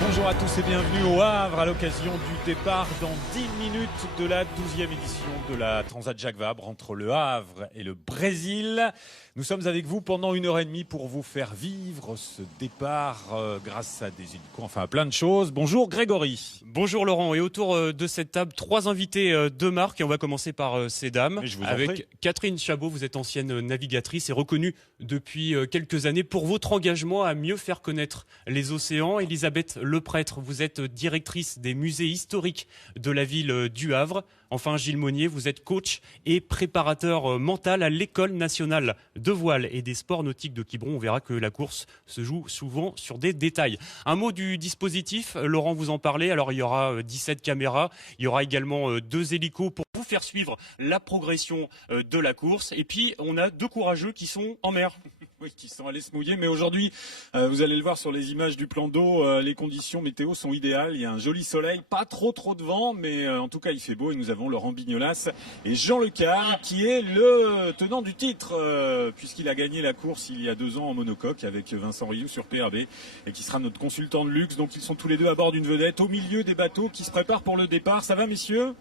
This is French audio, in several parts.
Bonjour à tous et bienvenue au Havre à l'occasion du départ dans 10 minutes de la 12e édition de la Transat Jacques Vabre entre le Havre et le Brésil. Nous sommes avec vous pendant 1h30 pour vous faire vivre ce départ grâce à des hélicos, enfin à plein de choses. Bonjour Grégory. Bonjour Laurent, et autour de cette table, 3 invités de marque et on va commencer par ces dames. Avec Catherine Chabot, vous êtes ancienne navigatrice et reconnue depuis quelques années pour votre engagement à mieux faire connaître les océans. Elisabeth Leprêtre, vous êtes directrice des musées historiques de la ville du Havre. Enfin, Gilles Monnier, vous êtes coach et préparateur mental à l'École nationale de voile et des sports nautiques de Quiberon. On verra que la course se joue souvent sur des détails. Un mot du dispositif, Laurent vous en parlait. Alors, il y aura 17 caméras. Il y aura également 2 hélicos pour vous faire suivre la progression de la course. Et puis, on a 2 courageux qui sont en mer. Oui, qui sont allés se mouiller. Mais aujourd'hui, vous allez le voir sur les images du plan d'eau, les conditions météo sont idéales. Il y a un joli soleil, pas trop de vent, mais en tout cas, il fait beau. Et nous avons Laurent Bignolas et Jean Lecar, qui est le tenant du titre, puisqu'il a gagné la course il y a 2 ans en monocoque avec Vincent Rioux sur PRB, et qui sera notre consultant de luxe. Donc, ils sont tous les deux à bord d'une vedette, au milieu des bateaux qui se préparent pour le départ. Ça va, messieurs ?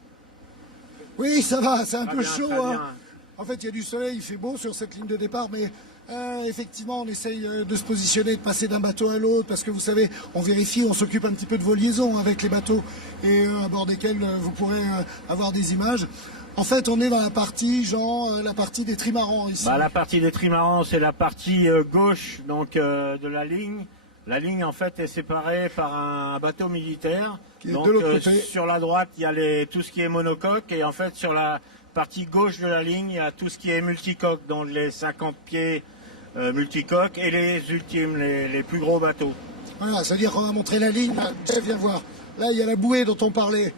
Oui, ça va, c'est un peu chaud. Hein. En fait, il y a du soleil, il fait beau sur cette ligne de départ, mais effectivement, on essaye de se positionner, de passer d'un bateau à l'autre, parce que vous savez, on vérifie, on s'occupe un petit peu de vos liaisons avec les bateaux et à bord desquels vous pourrez avoir des images. En fait, on est dans la partie, Jean, la partie des trimarans ici. La partie des trimarans, c'est la partie gauche donc de la ligne. La ligne, en fait, est séparée par un bateau militaire. Qui est de l'autre côté. Sur la droite, il y a tout ce qui est monocoque. Et en fait, sur la partie gauche de la ligne, il y a tout ce qui est multicoque, donc les 50 pieds multicoques et les ultimes, les plus gros bateaux. Voilà, c'est-à-dire qu'on va montrer la ligne. Viens voir. Là, il y a la bouée dont on parlait,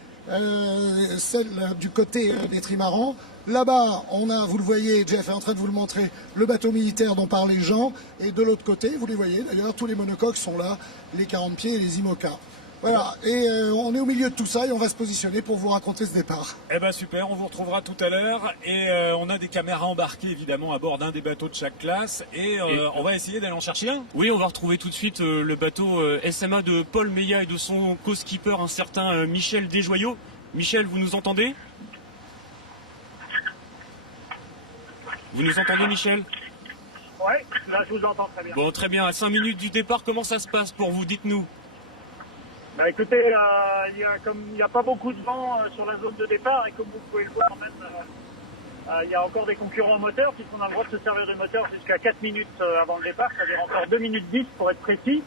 celle du côté des trimarans. Là-bas, on a, vous le voyez, Jeff est en train de vous le montrer, le bateau militaire dont parlait Jean. Et de l'autre côté, vous les voyez, d'ailleurs, tous les monocoques sont là, les 40 pieds et les IMOCA. Voilà, et on est au milieu de tout ça et on va se positionner pour vous raconter ce départ. Eh ben super, on vous retrouvera tout à l'heure et on a des caméras embarquées évidemment à bord d'un des bateaux de chaque classe et on va essayer d'aller en chercher un. Oui, on va retrouver tout de suite le bateau SMA de Paul Meillat et de son co-skipper, un certain Michel Desjoyaux. Michel, vous nous entendez ? Vous nous entendez, Michel ? Oui, là je vous entends très bien. Bon, très bien, à 5 minutes du départ, comment ça se passe pour vous ? Dites-nous. Écoutez, il n'y a pas beaucoup de vent sur la zone de départ et comme vous pouvez le voir, même, il y a encore des concurrents moteurs puisqu'on a le droit de se servir du moteur jusqu'à 4 minutes avant le départ, c'est-à-dire encore 2 minutes 10 pour être précis.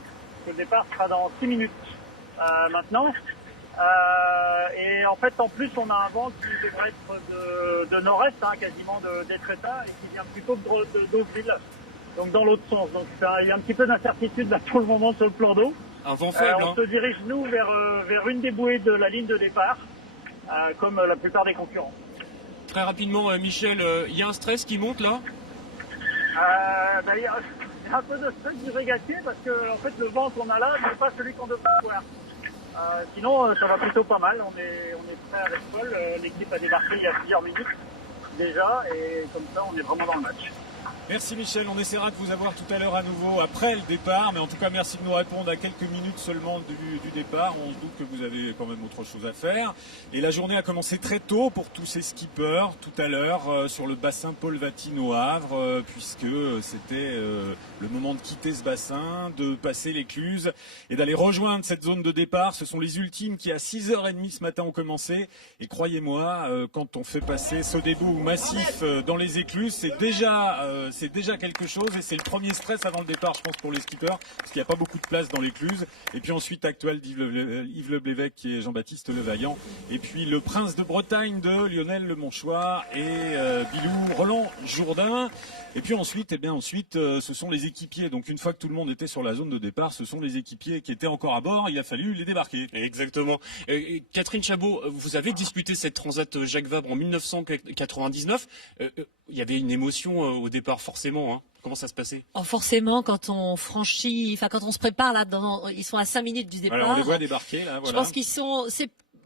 Le départ sera dans 6 minutes maintenant. Et en fait, en plus, on a un vent qui devrait être de nord-est, quasiment d'Étretat, et qui vient plutôt d'Auville, donc dans l'autre sens. Donc il y a un petit peu d'incertitude là pour le moment sur le plan d'eau. Un vent faible. On se dirige, nous, vers une des bouées de la ligne de départ, comme la plupart des concurrents. Très rapidement, Michel, il y a un stress qui monte là ? Il y a un peu de stress du régatier parce que en fait, le vent qu'on a là n'est pas celui qu'on devrait avoir. Sinon, ça va plutôt pas mal. On est prêt avec Paul. L'équipe a débarqué il y a plusieurs minutes déjà et comme ça, on est vraiment dans le match. Merci Michel, on essaiera de vous avoir tout à l'heure à nouveau après le départ, mais en tout cas merci de nous répondre à quelques minutes seulement du départ. On se doute que vous avez quand même autre chose à faire. Et la journée a commencé très tôt pour tous ces skippers tout à l'heure sur le bassin Paul Vatine au Havre, puisque c'était le moment de quitter ce bassin, de passer l'écluse et d'aller rejoindre cette zone de départ. Ce sont les ultimes qui à 6h30 ce matin ont commencé. Et croyez-moi, quand on fait passer Sodebo ou Massif dans les écluses, c'est déjà quelque chose et c'est le premier stress avant le départ, je pense, pour les skippers, parce qu'il n'y a pas beaucoup de place dans l'écluse. Et puis ensuite, Actuel d'Yves Le Blévesque qui est Jean-Baptiste Levaillant. Et puis le Prince de Bretagne de Lionel Le Monchois et Bilou Roland Jourdain. Et puis ensuite, ce sont les équipiers. Donc une fois que tout le monde était sur la zone de départ, ce sont les équipiers qui étaient encore à bord. Il a fallu les débarquer. Exactement. Catherine Chabot, vous avez disputé cette Transat Jacques Vabre en 1999. Il y avait une émotion au départ, forcément. Hein. Comment ça se passait ? Forcément, quand on franchit, quand on se prépare là, ils sont à 5 minutes du départ. Voilà, on les voit débarquer là. Voilà. Je pense qu'ils sont.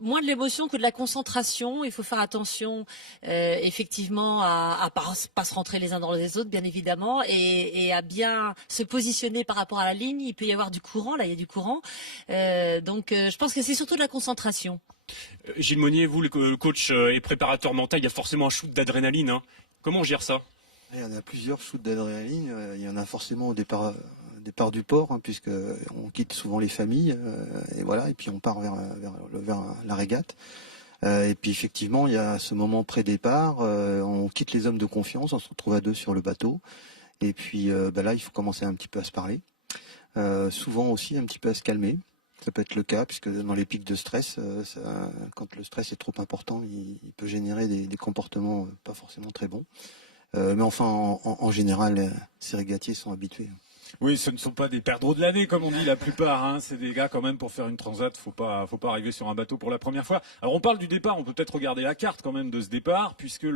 moins de l'émotion que de la concentration. Il faut faire attention, effectivement, à pas se rentrer les uns dans les autres, bien évidemment, et à bien se positionner par rapport à la ligne. Il peut y avoir du courant, là, il y a du courant. Donc, je pense que c'est surtout de la concentration. Gilles Monnier, vous, le coach et préparateur mental, il y a forcément un shoot d'adrénaline. Hein. Comment on gère ça? Il y en a plusieurs shoots d'adrénaline. Il y en a forcément au départ du port, hein, puisque on quitte souvent les familles, et voilà, et puis on part vers la régate. Et puis effectivement, il y a ce moment pré-départ, on quitte les hommes de confiance, on se retrouve à 2 sur le bateau, et puis là, il faut commencer un petit peu à se parler. Souvent aussi un petit peu à se calmer. Ça peut être le cas, puisque dans les pics de stress, quand le stress est trop important, il peut générer des comportements pas forcément très bons. Mais enfin, en général, ces régatiers sont habitués. Oui, ce ne sont pas des perdreaux de l'année, comme on dit la plupart. Hein. C'est des gars quand même pour faire une transat. Faut pas arriver sur un bateau pour la première fois. Alors on parle du départ. On peut peut-être regarder la carte quand même de ce départ, puisque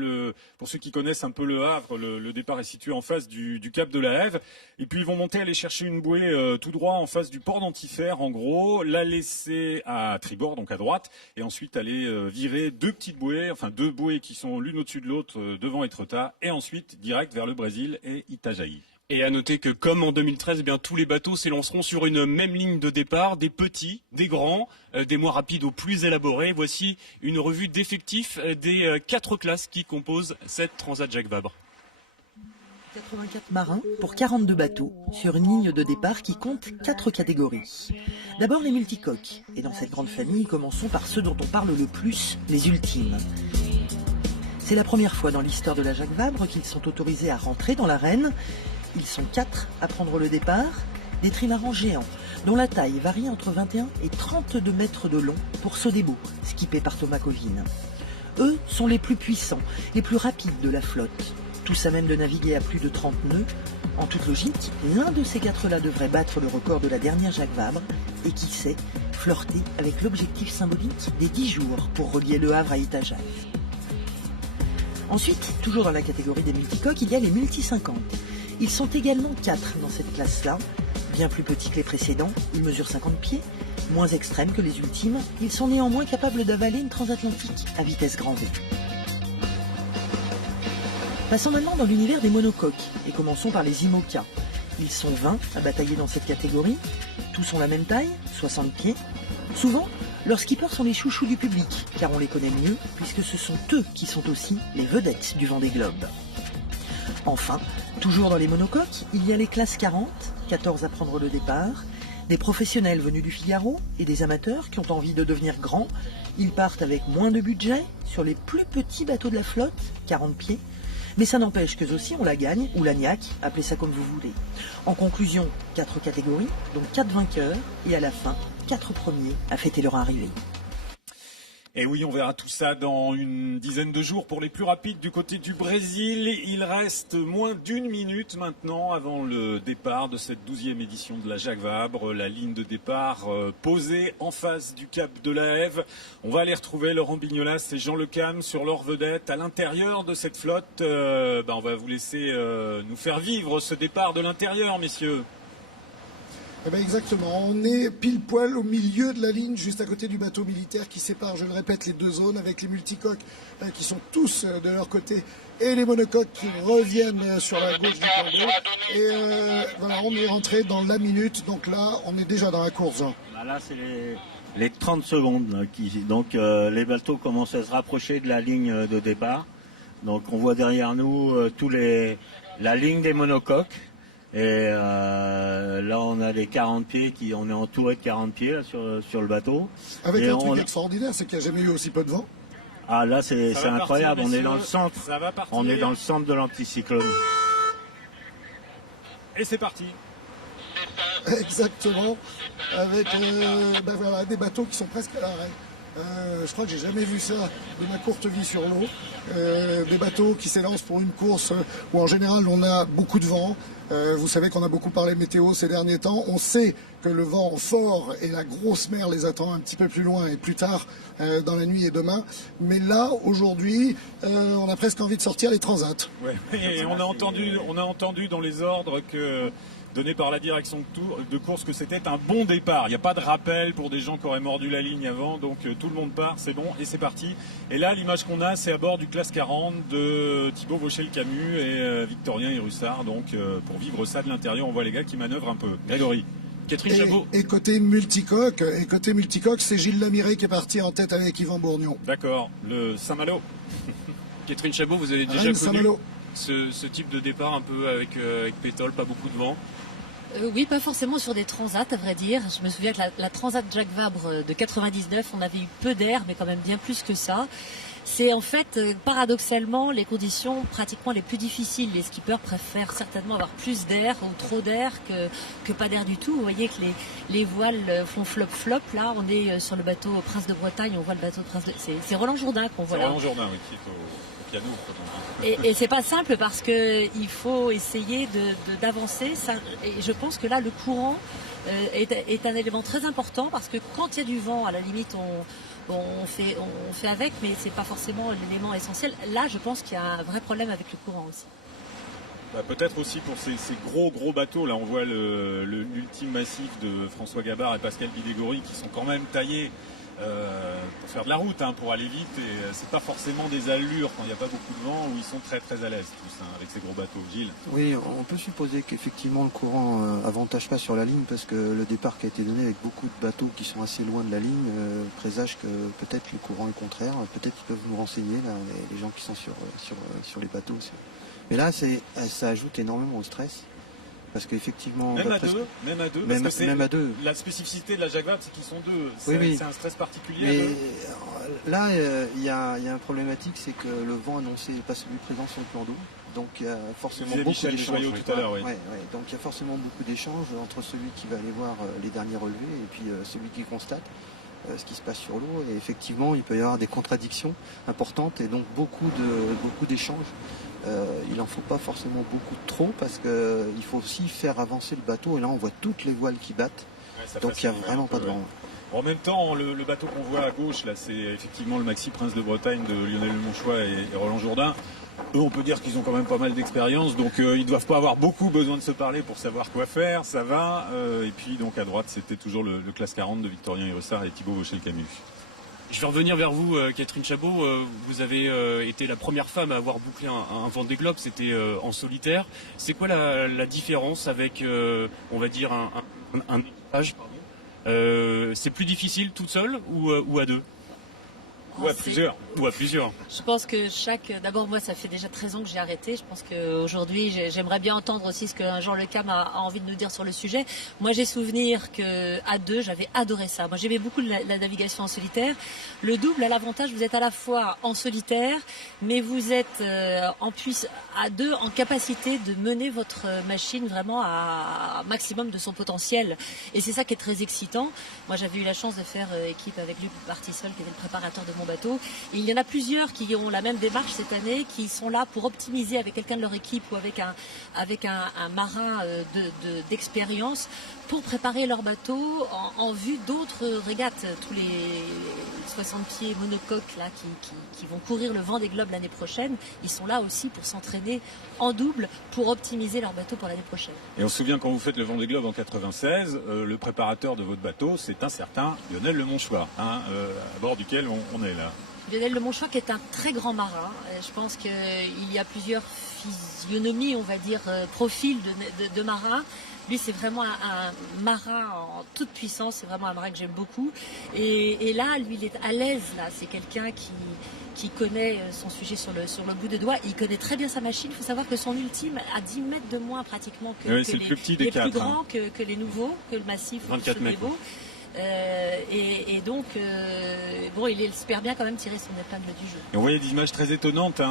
pour ceux qui connaissent un peu le Havre, le départ est situé en face du cap de la Hève. Et puis ils vont monter, aller chercher une bouée tout droit en face du port d'Antifer, en gros, la laisser à tribord, donc à droite, et ensuite aller virer 2 petites bouées, enfin 2 bouées qui sont l'une au-dessus de l'autre devant Étretat, et ensuite direct vers le Brésil et Itajaí. Et à noter que, comme en 2013, eh bien, tous les bateaux s'élanceront sur une même ligne de départ, des petits, des grands, des moins rapides aux plus élaborés. Voici une revue d'effectifs des 4 classes qui composent cette Transat Jacques Vabre. 84 marins pour 42 bateaux, sur une ligne de départ qui compte 4 catégories. D'abord les multicoques, et dans cette grande famille, commençons par ceux dont on parle le plus, les ultimes. C'est la première fois dans l'histoire de la Jacques Vabre qu'ils sont autorisés à rentrer dans l'arène. Ils sont 4 à prendre le départ, des trimarans géants, dont la taille varie entre 21 et 32 mètres de long pour Sodebo, skippé par Thomas Colvin. Eux sont les plus puissants, les plus rapides de la flotte. Tous à même de naviguer à plus de 30 nœuds. En toute logique, l'un de ces 4-là devrait battre le record de la dernière Jacques Vabre, et qui sait, flirter avec l'objectif symbolique des 10 jours pour relier le Havre à Itajaí. Ensuite, toujours dans la catégorie des multicoques, il y a les multi 50. Ils sont également 4 dans cette classe-là, bien plus petits que les précédents, ils mesurent 50 pieds, moins extrêmes que les ultimes, ils sont néanmoins capables d'avaler une transatlantique à vitesse grand V. Passons maintenant dans l'univers des monocoques, et commençons par les IMOCA. Ils sont 20 à batailler dans cette catégorie, tous ont la même taille, 60 pieds. Souvent, leurs skippers sont les chouchous du public, car on les connaît mieux, puisque ce sont eux qui sont aussi les vedettes du Vendée Globe. Enfin, toujours dans les monocoques, il y a les classes 40, 14 à prendre le départ, des professionnels venus du Figaro et des amateurs qui ont envie de devenir grands. Ils partent avec moins de budget sur les plus petits bateaux de la flotte, 40 pieds, mais ça n'empêche qu'eux aussi on la gagne, ou la niaque, appelez ça comme vous voulez. En conclusion, 4 catégories, donc 4 vainqueurs, et à la fin, 4 premiers à fêter leur arrivée. Et oui, on verra tout ça dans une dizaine de jours pour les plus rapides du côté du Brésil. Il reste moins d'1 minute maintenant avant le départ de cette 12e édition de la Jacques Vabre. La ligne de départ posée en face du cap de la Hève. On va aller retrouver Laurent Bignolas et Jean Lecam sur leur vedette à l'intérieur de cette flotte. On va vous laisser nous faire vivre ce départ de l'intérieur, messieurs. Eh bien exactement, on est pile poil au milieu de la ligne, juste à côté du bateau militaire qui sépare, je le répète, les 2 zones, avec les multicoques qui sont tous de leur côté et les monocoques qui reviennent sur la gauche du plan d'eau. Et voilà, on est rentré dans la minute, donc là on est déjà dans la course. Là c'est les 30 secondes, là, donc les bateaux commencent à se rapprocher de la ligne de départ. Donc on voit derrière nous la ligne des monocoques. Et là, on a les 40 pieds, on est entouré de 40 pieds là, sur le bateau. Avec un truc extraordinaire, c'est qu'il n'y a jamais eu aussi peu de vent. Ah là, c'est incroyable, on est dans le centre. Ça va partir. On est dans le centre de l'anticyclone. Et c'est parti. Exactement, avec voilà, des bateaux qui sont presque à l'arrêt. Je crois que j'ai jamais vu ça de ma courte vie sur l'eau. Des bateaux qui s'élancent pour une course où en général on a beaucoup de vent. Vous savez qu'on a beaucoup parlé météo ces derniers temps. On sait que le vent fort et la grosse mer les attend un petit peu plus loin et plus tard dans la nuit et demain. Mais là, aujourd'hui, on a presque envie de sortir les transats. Ouais, et on a entendu dans les ordres que donné par la direction de course que c'était un bon départ. Il n'y a pas de rappel pour des gens qui auraient mordu la ligne avant, donc tout le monde part, c'est bon et c'est parti. Et là, l'image qu'on a, c'est à bord du classe 40 de Thibaut Vauchel-Camus et Victorien Irussard. Donc pour vivre ça de l'intérieur, on voit les gars qui manœuvrent un peu. Grégory. Catherine Chabot. Et côté multicoque, c'est Gilles Lamiré qui est parti en tête avec Yvan Bourgnon. D'accord, le Saint-Malo. Catherine Chabot, vous avez déjà connu ce type de départ un peu avec pétole, pas beaucoup de vent? Oui, pas forcément sur des transats, à vrai dire. Je me souviens que la Transat Jacques Vabre de 99, on avait eu peu d'air, mais quand même bien plus que ça. C'est en fait, paradoxalement, les conditions pratiquement les plus difficiles. Les skippers préfèrent certainement avoir plus d'air ou trop d'air que pas d'air du tout. Vous voyez que les voiles font flop-flop. Là, on est sur le bateau Prince de Bretagne, on voit le bateau de Prince de... C'est Roland Jourdain qu'on voit là. C'est Roland Jourdain, oui, qui est au piano. Et c'est pas simple parce que il faut essayer d'avancer. Et je pense que là, le courant est un élément très important parce que quand il y a du vent, à la limite, on fait avec, mais c'est pas forcément l'élément essentiel. Là, je pense qu'il y a un vrai problème avec le courant aussi. Bah, peut-être aussi pour ces gros bateaux. Là, on voit l'ultime massif de François Gabard et Pascal Bidégory qui sont quand même taillés pour faire de la route, pour aller vite. Et c'est pas forcément des allures quand il n'y a pas beaucoup de vent où ils sont très à l'aise tous avec ces gros bateaux. Gilles. Oui, on peut supposer qu'effectivement le courant avantage pas sur la ligne parce que le départ qui a été donné avec beaucoup de bateaux qui sont assez loin de la ligne présage que peut-être le courant est contraire. Peut-être qu'ils peuvent nous renseigner là, les gens qui sont sur les bateaux. Mais là, ça ajoute énormément au stress. Parce qu'effectivement... Même à deux. La spécificité de la Jacques Vabre, c'est qu'ils sont deux. C'est un stress particulier. Mais là, il y a une problématique, c'est que le vent annoncé n'est pas celui présent sur le plan d'eau. Donc il y a forcément beaucoup d'échanges. Donc il y a forcément beaucoup d'échanges entre celui qui va aller voir les derniers relevés et puis celui qui constate ce qui se passe sur l'eau. Et effectivement, il peut y avoir des contradictions importantes et donc beaucoup d'échanges. Il n'en faut pas forcément beaucoup trop parce qu'il faut aussi faire avancer le bateau et là on voit toutes les voiles qui battent, donc il n'y a vraiment pas de vent. En même temps, le bateau qu'on voit à gauche, là, c'est effectivement le Maxi Prince de Bretagne de Lionel Lemonchois et Roland Jourdain. Eux, on peut dire qu'ils ont quand même pas mal d'expérience, donc ils ne doivent pas avoir beaucoup besoin de se parler pour savoir quoi faire, ça va. Et puis donc à droite, c'était toujours le classe 40 de Victorien Irussard et Thibaut Vauchel-Camus. Je vais revenir vers vous, Catherine Chabot. Vous avez été la première femme à avoir bouclé un Vendée Globe, c'était en solitaire. C'est quoi la différence avec, on va dire, un équipage, c'est plus difficile toute seule ou à deux? Ou à plusieurs. Je pense que d'abord moi ça fait déjà 13 ans que j'ai arrêté. Je pense qu'aujourd'hui j'aimerais bien entendre aussi ce que Jean Le Cam a envie de nous dire sur le sujet. Moi j'ai souvenir qu'à deux j'avais adoré ça. Moi j'aimais beaucoup la navigation en solitaire. Le double a l'avantage, vous êtes à la fois en solitaire, mais vous êtes à deux en capacité de mener votre machine vraiment à maximum de son potentiel. Et c'est ça qui est très excitant. Moi j'avais eu la chance de faire équipe avec Luc Bartissol qui était le préparateur de mon bateau. Et il y en a plusieurs qui ont la même démarche cette année, qui sont là pour optimiser avec quelqu'un de leur équipe ou avec un marin d'expérience pour préparer leur bateau en vue d'autres régates. Tous les 60 pieds monocoques là, qui vont courir le Vendée Globe l'année prochaine, ils sont là aussi pour s'entraîner en double pour optimiser leur bateau pour l'année prochaine. Et on se souvient quand vous faites le Vendée Globe en 96, le préparateur de votre bateau, c'est un certain Lionel Lemonchois, à bord duquel on est là. Lionel Lemonchois qui est un très grand marin. Je pense qu'il y a plusieurs physionomies, on va dire, profils de marins. Lui, c'est vraiment un marin en toute puissance. C'est vraiment un marin que j'aime beaucoup. Et là, lui, il est à l'aise. Là, c'est quelqu'un qui connaît son sujet sur le bout de doigt. Il connaît très bien sa machine. Il faut savoir que son ultime a 10 mètres de moins pratiquement que les plus grands, que les nouveaux, que le massif 24 mètres. Et donc, il espère bien quand même tirer son épingle du jeu. Et on voyait des images très étonnantes,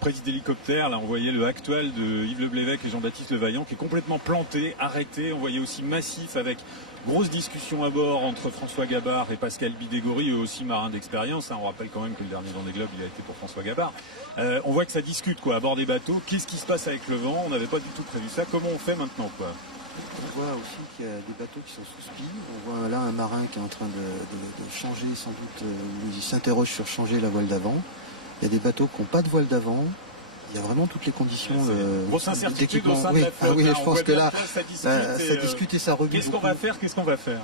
président d'hélicoptère, là on voyait le actuel de Yves Le Blévec et Jean-Baptiste Levaillant qui est complètement planté, arrêté. On voyait aussi Massif avec grosse discussion à bord entre François Gabard et Pascal Bidégory, eux aussi marins d'expérience. On rappelle quand même que le dernier Vendée Globe il a été pour François Gabard. On voit que ça discute à bord des bateaux. Qu'est-ce qui se passe avec le vent? On n'avait pas du tout prévu ça. Comment on fait maintenant On voit aussi qu'il y a des bateaux qui sont sous spi. On voit là un marin qui est en train de changer sans doute, il s'interroge sur changer la voile d'avant. Il y a des bateaux qui n'ont pas de voile d'avant. Il y a vraiment toutes les conditions grosse incertitude au d'équipement. sein de la flotte. Oui, Là, je on pense voit que bien là, ça discute et ça rebute. Qu'est-ce qu'on va faire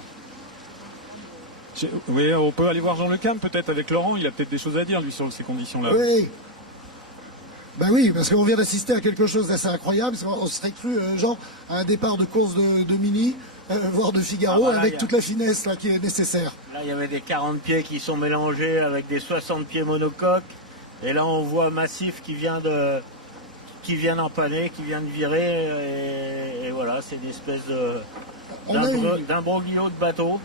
Oui, on peut aller voir Jean Le Cam peut-être avec Laurent. Il a peut-être des choses à dire lui sur ces conditions-là. Oui. Ben oui, parce qu'on vient d'assister à quelque chose d'assez incroyable. On serait cru, Jean, à un départ de course de Mini, voire de Figaro, avec toute la finesse là, qui est nécessaire. Là, il y avait des 40 pieds qui sont mélangés avec des 60 pieds monocoques. Et là, on voit Massif qui vient d'empanner, qui vient de virer. Et voilà, c'est une espèce d'imbroglio de bateau.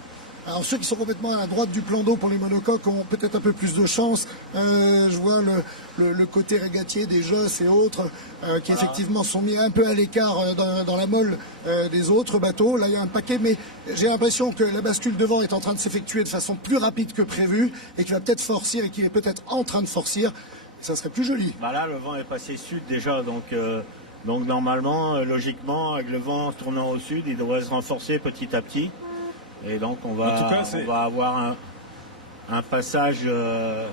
Alors ceux qui sont complètement à la droite du plan d'eau pour les monocoques ont peut-être un peu plus de chance. Je vois le côté régatier des Joss et autres qui effectivement sont mis un peu à l'écart dans la molle des autres bateaux. Là il y a un paquet, mais j'ai l'impression que la bascule devant est en train de s'effectuer de façon plus rapide que prévu et qui va peut-être forcir et qui est peut-être en train de forcir. Ça serait plus joli. Bah là le vent est passé sud déjà, donc normalement, logiquement, avec le vent tournant au sud, il devrait se renforcer petit à petit. Et donc on va avoir un passage de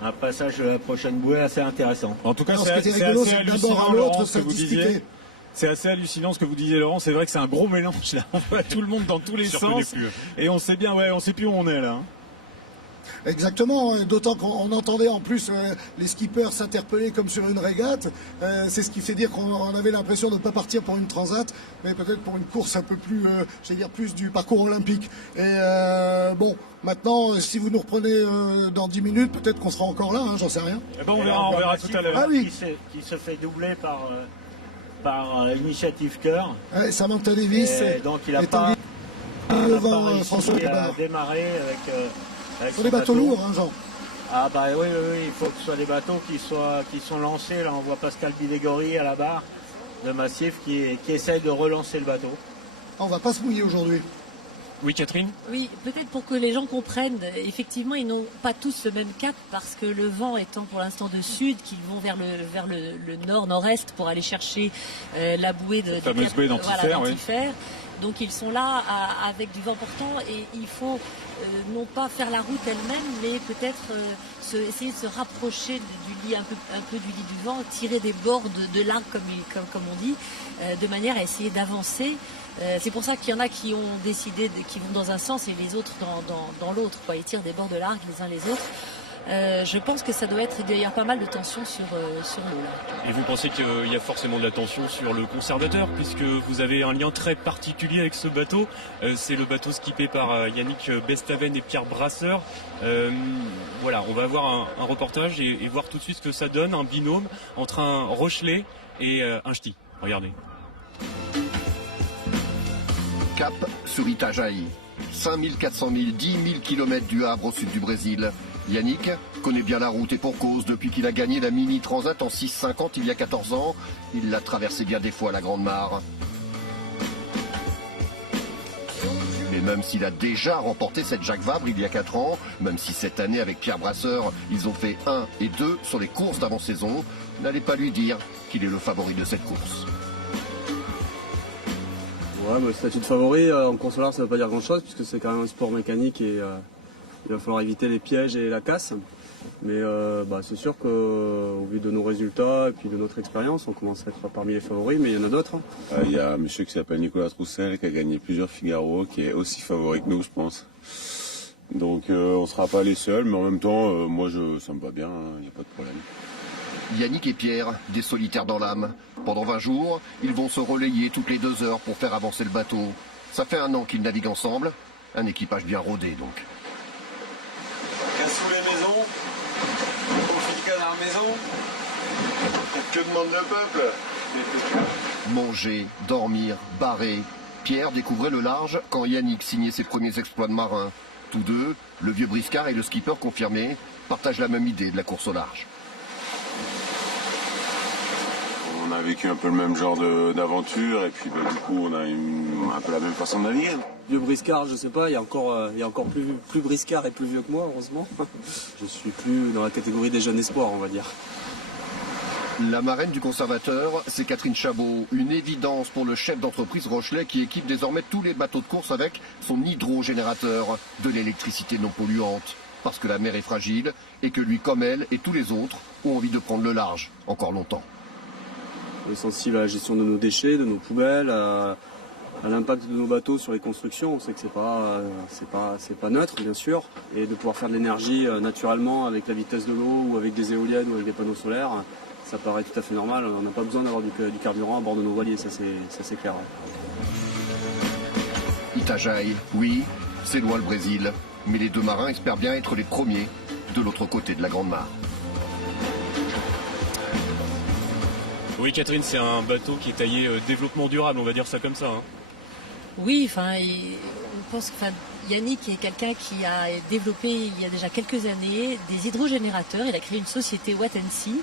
la prochaine bouée assez intéressant. En tout cas, ce qui était rigolo, c'est que d'abord à l'autre, ça discutait. C'est assez hallucinant ce que vous disiez, Laurent. C'est vrai que c'est un gros mélange là. On voit tout le monde dans tous les sens. Et on sait bien, on sait plus où on est là. Exactement, d'autant qu'on entendait en plus les skippers s'interpeller comme sur une régate. C'est ce qui fait dire qu'on avait l'impression de ne pas partir pour une transat, mais peut-être pour une course un peu plus, plus du parcours olympique. Et bon, maintenant, si vous nous reprenez dans 10 minutes, peut-être qu'on sera encore là, j'en sais rien. Eh ben on verra tout à l'heure. Ah oui. Qui se fait doubler par Initiative Cœur. Ouais, Samantha Davis. Donc il a pas devant François Débarras. Démarrer avec sur des bateaux lourds, Jean. Ah bah oui, il faut que ce soit des bateaux qui sont lancés. Là, on voit Pascal Bidégory à la barre de Massif qui essaye de relancer le bateau. On va pas se mouiller aujourd'hui. Oui, Catherine ? Oui, peut-être pour que les gens comprennent, effectivement, ils n'ont pas tous le même cap parce que le vent étant pour l'instant de sud, qu'ils vont vers le nord-nord-est pour aller chercher la bouée d'Antifère. Donc ils sont là avec du vent portant et il faut non pas faire la route elle-même, mais peut-être essayer de se rapprocher du lit un peu du lit du vent, tirer des bords de l'arc comme on dit, de manière à essayer d'avancer. C'est pour ça qu'il y en a qui ont décidé qui vont dans un sens et les autres dans l'autre. Ils tirent des bords de l'arc les uns les autres. Je pense que ça doit être d'ailleurs pas mal de tension sur l'eau là. Et vous pensez qu'il y a forcément de la tension sur le conservateur puisque vous avez un lien très particulier avec ce bateau. C'est le bateau skippé par Yannick Bestaven et Pierre Brasseur. Voilà, on va avoir un reportage et voir tout de suite ce que ça donne, un binôme entre un Rochelet et un Ch'ti. Regardez. Cap sur Itajaí. 5400 milles, 10 000 km du Havre au sud du Brésil. Yannick connaît bien la route et pour cause, depuis qu'il a gagné la Mini Transat en 6,50 il y a 14 ans, il l'a traversé bien des fois la Grande Mare. Mais même s'il a déjà remporté cette Jacques Vabre il y a 4 ans, même si cette année avec Pierre Brasseur, ils ont fait 1 et 2 sur les courses d'avant-saison, n'allez pas lui dire qu'il est le favori de cette course. Ouais, le statut de favori en course au large, ça ne veut pas dire grand-chose puisque c'est quand même un sport mécanique et il va falloir éviter les pièges et la casse. Mais c'est sûr qu'au vu de nos résultats et puis de notre expérience, on commence à être parmi les favoris, mais il y en a d'autres. Il y a un monsieur qui s'appelle Nicolas Troussel qui a gagné plusieurs Figaro, qui est aussi favori que nous, je pense. Donc on ne sera pas les seuls, mais en même temps, ça me va bien, il n'y a pas de problème. Yannick et Pierre, des solitaires dans l'âme. Pendant 20 jours, ils vont se relayer toutes les 2 heures pour faire avancer le bateau. Ça fait 1 an qu'ils naviguent ensemble, un équipage bien rodé donc. Cassou les maisons, profite canard maison, que demande le peuple? Manger, dormir, barrer. Pierre découvrait le large quand Yannick signait ses premiers exploits de marin. Tous deux, le vieux briscard et le skipper confirmé, partagent la même idée de la course au large. On a vécu un peu le même genre d'aventure et puis du coup on a un peu la même façon de naviguer. Vieux briscard, je sais pas, il y a encore plus briscard et plus vieux que moi, heureusement. Je suis plus dans la catégorie des jeunes espoirs, on va dire. La marraine du conservateur, c'est Catherine Chabot, une évidence pour le chef d'entreprise Rochelet qui équipe désormais tous les bateaux de course avec son hydrogénérateur, de l'électricité non polluante. Parce que la mer est fragile et que lui, comme elle et tous les autres, ont envie de prendre le large encore longtemps. On est sensible à la gestion de nos déchets, de nos poubelles, à l'impact de nos bateaux sur les constructions. On sait que c'est pas neutre, bien sûr, et de pouvoir faire de l'énergie naturellement avec la vitesse de l'eau ou avec des éoliennes ou avec des panneaux solaires, ça paraît tout à fait normal. On n'a pas besoin d'avoir du carburant à bord de nos voiliers, ça c'est clair. Itajaí, oui, c'est loin le Brésil, mais les deux marins espèrent bien être les premiers de l'autre côté de la Grande Mare. Oui, Catherine, c'est un bateau qui est taillé développement durable, on va dire ça comme ça. Hein. Oui, enfin, on pense que Yannick est quelqu'un qui a développé il y a déjà quelques années des hydrogénérateurs. Il a créé une société Watt&Sea.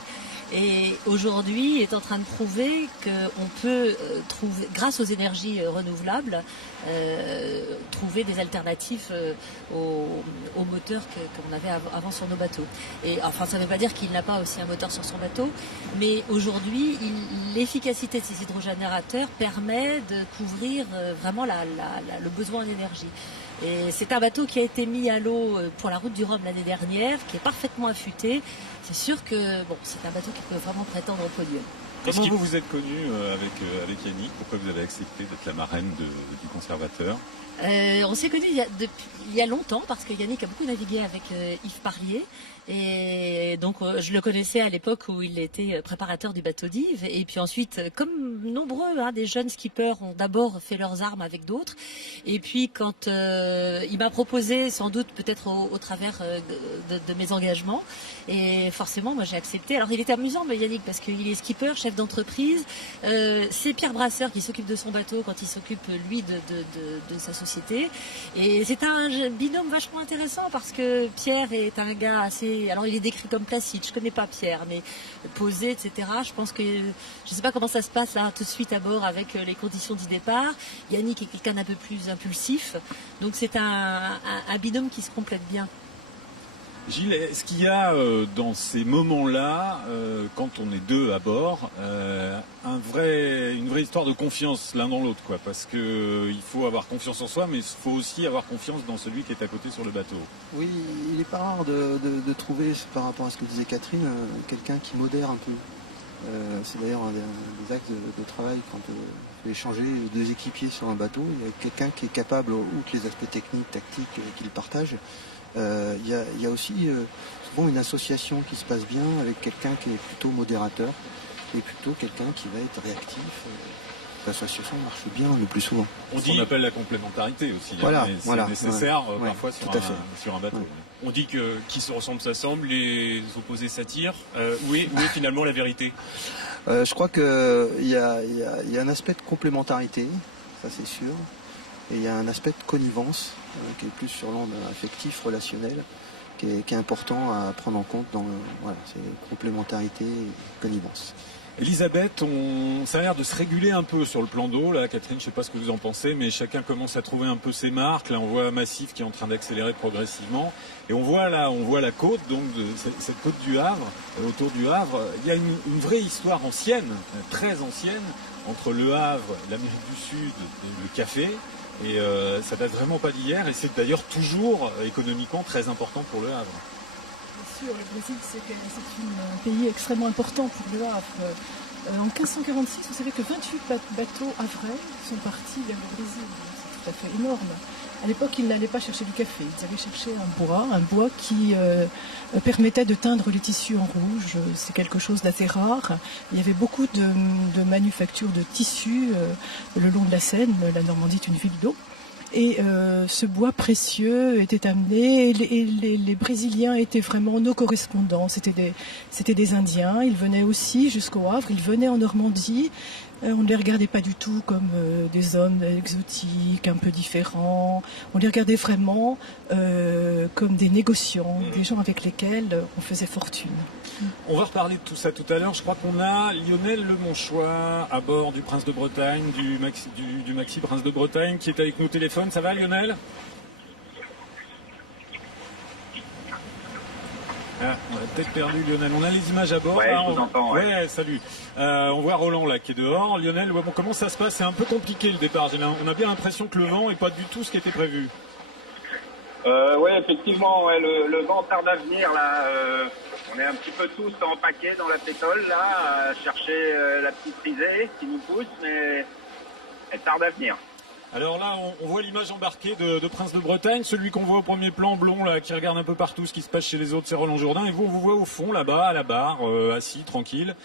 Et aujourd'hui, il est en train de prouver qu'on peut trouver, grâce aux énergies renouvelables, trouver des alternatives aux moteurs qu'on avait avant sur nos bateaux. Et enfin, ça ne veut pas dire qu'il n'a pas aussi un moteur sur son bateau, mais aujourd'hui, l'efficacité de ces hydrogénérateurs permet de couvrir vraiment le besoin d'énergie. Et c'est un bateau qui a été mis à l'eau pour la route du Rhum l'année dernière, qui est parfaitement affûté. C'est sûr que c'est un bateau qui peut vraiment prétendre au podium. Comment vous êtes connu avec Yannick? Pourquoi vous avez accepté d'être la marraine du conservateur? On s'est connus il y a longtemps parce que Yannick a beaucoup navigué avec Yves Parlier. Et donc je le connaissais à l'époque où il était préparateur du bateau d'Yves. Et puis ensuite, comme nombreux des jeunes skippers ont d'abord fait leurs armes avec d'autres. Et puis quand il m'a proposé, sans doute peut-être au travers de mes engagements, et forcément moi j'ai accepté. Alors il était amusant Yannick parce qu'il est skipper, chef d'entreprise. C'est Pierre Brasseur qui s'occupe de son bateau quand il s'occupe lui de sa société. Et c'est un binôme vachement intéressant parce que Pierre est un gars assez... Alors il est décrit comme placide, je connais pas Pierre, mais posé, etc. Je pense que... Je sais pas comment ça se passe là tout de suite à bord avec les conditions du départ. Yannick est quelqu'un d'un peu plus impulsif. Donc c'est un binôme qui se complète bien. Gilles, est-ce qu'il y a dans ces moments-là, quand on est deux à bord, une vraie histoire de confiance l'un dans l'autre, quoi? Parce que il faut avoir confiance en soi, mais il faut aussi avoir confiance dans celui qui est à côté sur le bateau. Oui, il n'est pas rare de trouver, par rapport à ce que disait Catherine, quelqu'un qui modère un peu. C'est d'ailleurs un des axes de travail quand on fait échanger deux équipiers sur un bateau. Il y a quelqu'un qui est capable, outre les aspects techniques, tactiques qu'il partage. Il y a aussi souvent une association qui se passe bien avec quelqu'un qui est plutôt modérateur et plutôt quelqu'un qui va être réactif. L'association marche bien le plus souvent. On appelle la complémentarité aussi. Voilà, c'est nécessaire parfois sur un bateau. Ouais. On dit que qui se ressemble s'assemble, les opposés s'attirent. Où est finalement la vérité? Je crois qu'il y a un aspect de complémentarité, ça c'est sûr. Et il y a un aspect de connivence qui est plus sur l'onde affectif, relationnel, qui est important à prendre en compte dans c'est complémentarité et connivence. Elisabeth, ça a l'air de se réguler un peu sur le plan d'eau. Là, Catherine, je ne sais pas ce que vous en pensez, mais chacun commence à trouver un peu ses marques. Là, on voit Massif qui est en train d'accélérer progressivement. Et on voit la côte, donc cette côte du Havre, autour du Havre. Il y a une vraie histoire ancienne, très ancienne, entre le Havre, l'Amérique du Sud, le café. Et ça date vraiment pas d'hier. Et c'est d'ailleurs toujours économiquement très important pour le Havre. Bien sûr, le Brésil, c'est un pays extrêmement important pour le Havre. En 1546, vous savez que 28 bateaux havrais sont partis vers le Brésil. C'est tout à fait énorme. À l'époque, ils n'allaient pas chercher du café, ils allaient chercher un bois qui permettait de teindre les tissus en rouge. C'est quelque chose d'assez rare. Il y avait beaucoup de manufactures de tissus le long de la Seine. La Normandie est une ville d'eau. Et ce bois précieux était amené, et les Brésiliens étaient vraiment nos correspondants, c'était des Indiens, ils venaient aussi jusqu'au Havre, ils venaient en Normandie, on ne les regardait pas du tout comme des hommes exotiques, un peu différents, on les regardait vraiment comme des négociants, des gens avec lesquels on faisait fortune. On va reparler de tout ça tout à l'heure. Je crois qu'on a Lionel Lemonchois à bord du Prince de Bretagne, du Maxi Prince de Bretagne, qui est avec nous au téléphone. Ça va, Lionel? On a peut-être perdu Lionel. On a les images à bord. Ouais, je vous entends. Ouais, salut. On voit Roland là qui est dehors. Lionel, comment ça se passe? C'est un peu compliqué le départ. On a bien l'impression que le vent n'est pas du tout ce qui était prévu. Oui, effectivement, le vent tarde à venir là. On On est un petit peu tous empaqués dans la pétole, là, à chercher la petite risée qui nous pousse, mais elle tarde à venir. Alors là, on voit l'image embarquée de Prince de Bretagne, celui qu'on voit au premier plan, blond, là, qui regarde un peu partout ce qui se passe chez les autres, c'est Roland Jourdain. Et vous, on vous voit au fond, là-bas, à la barre, assis, tranquille.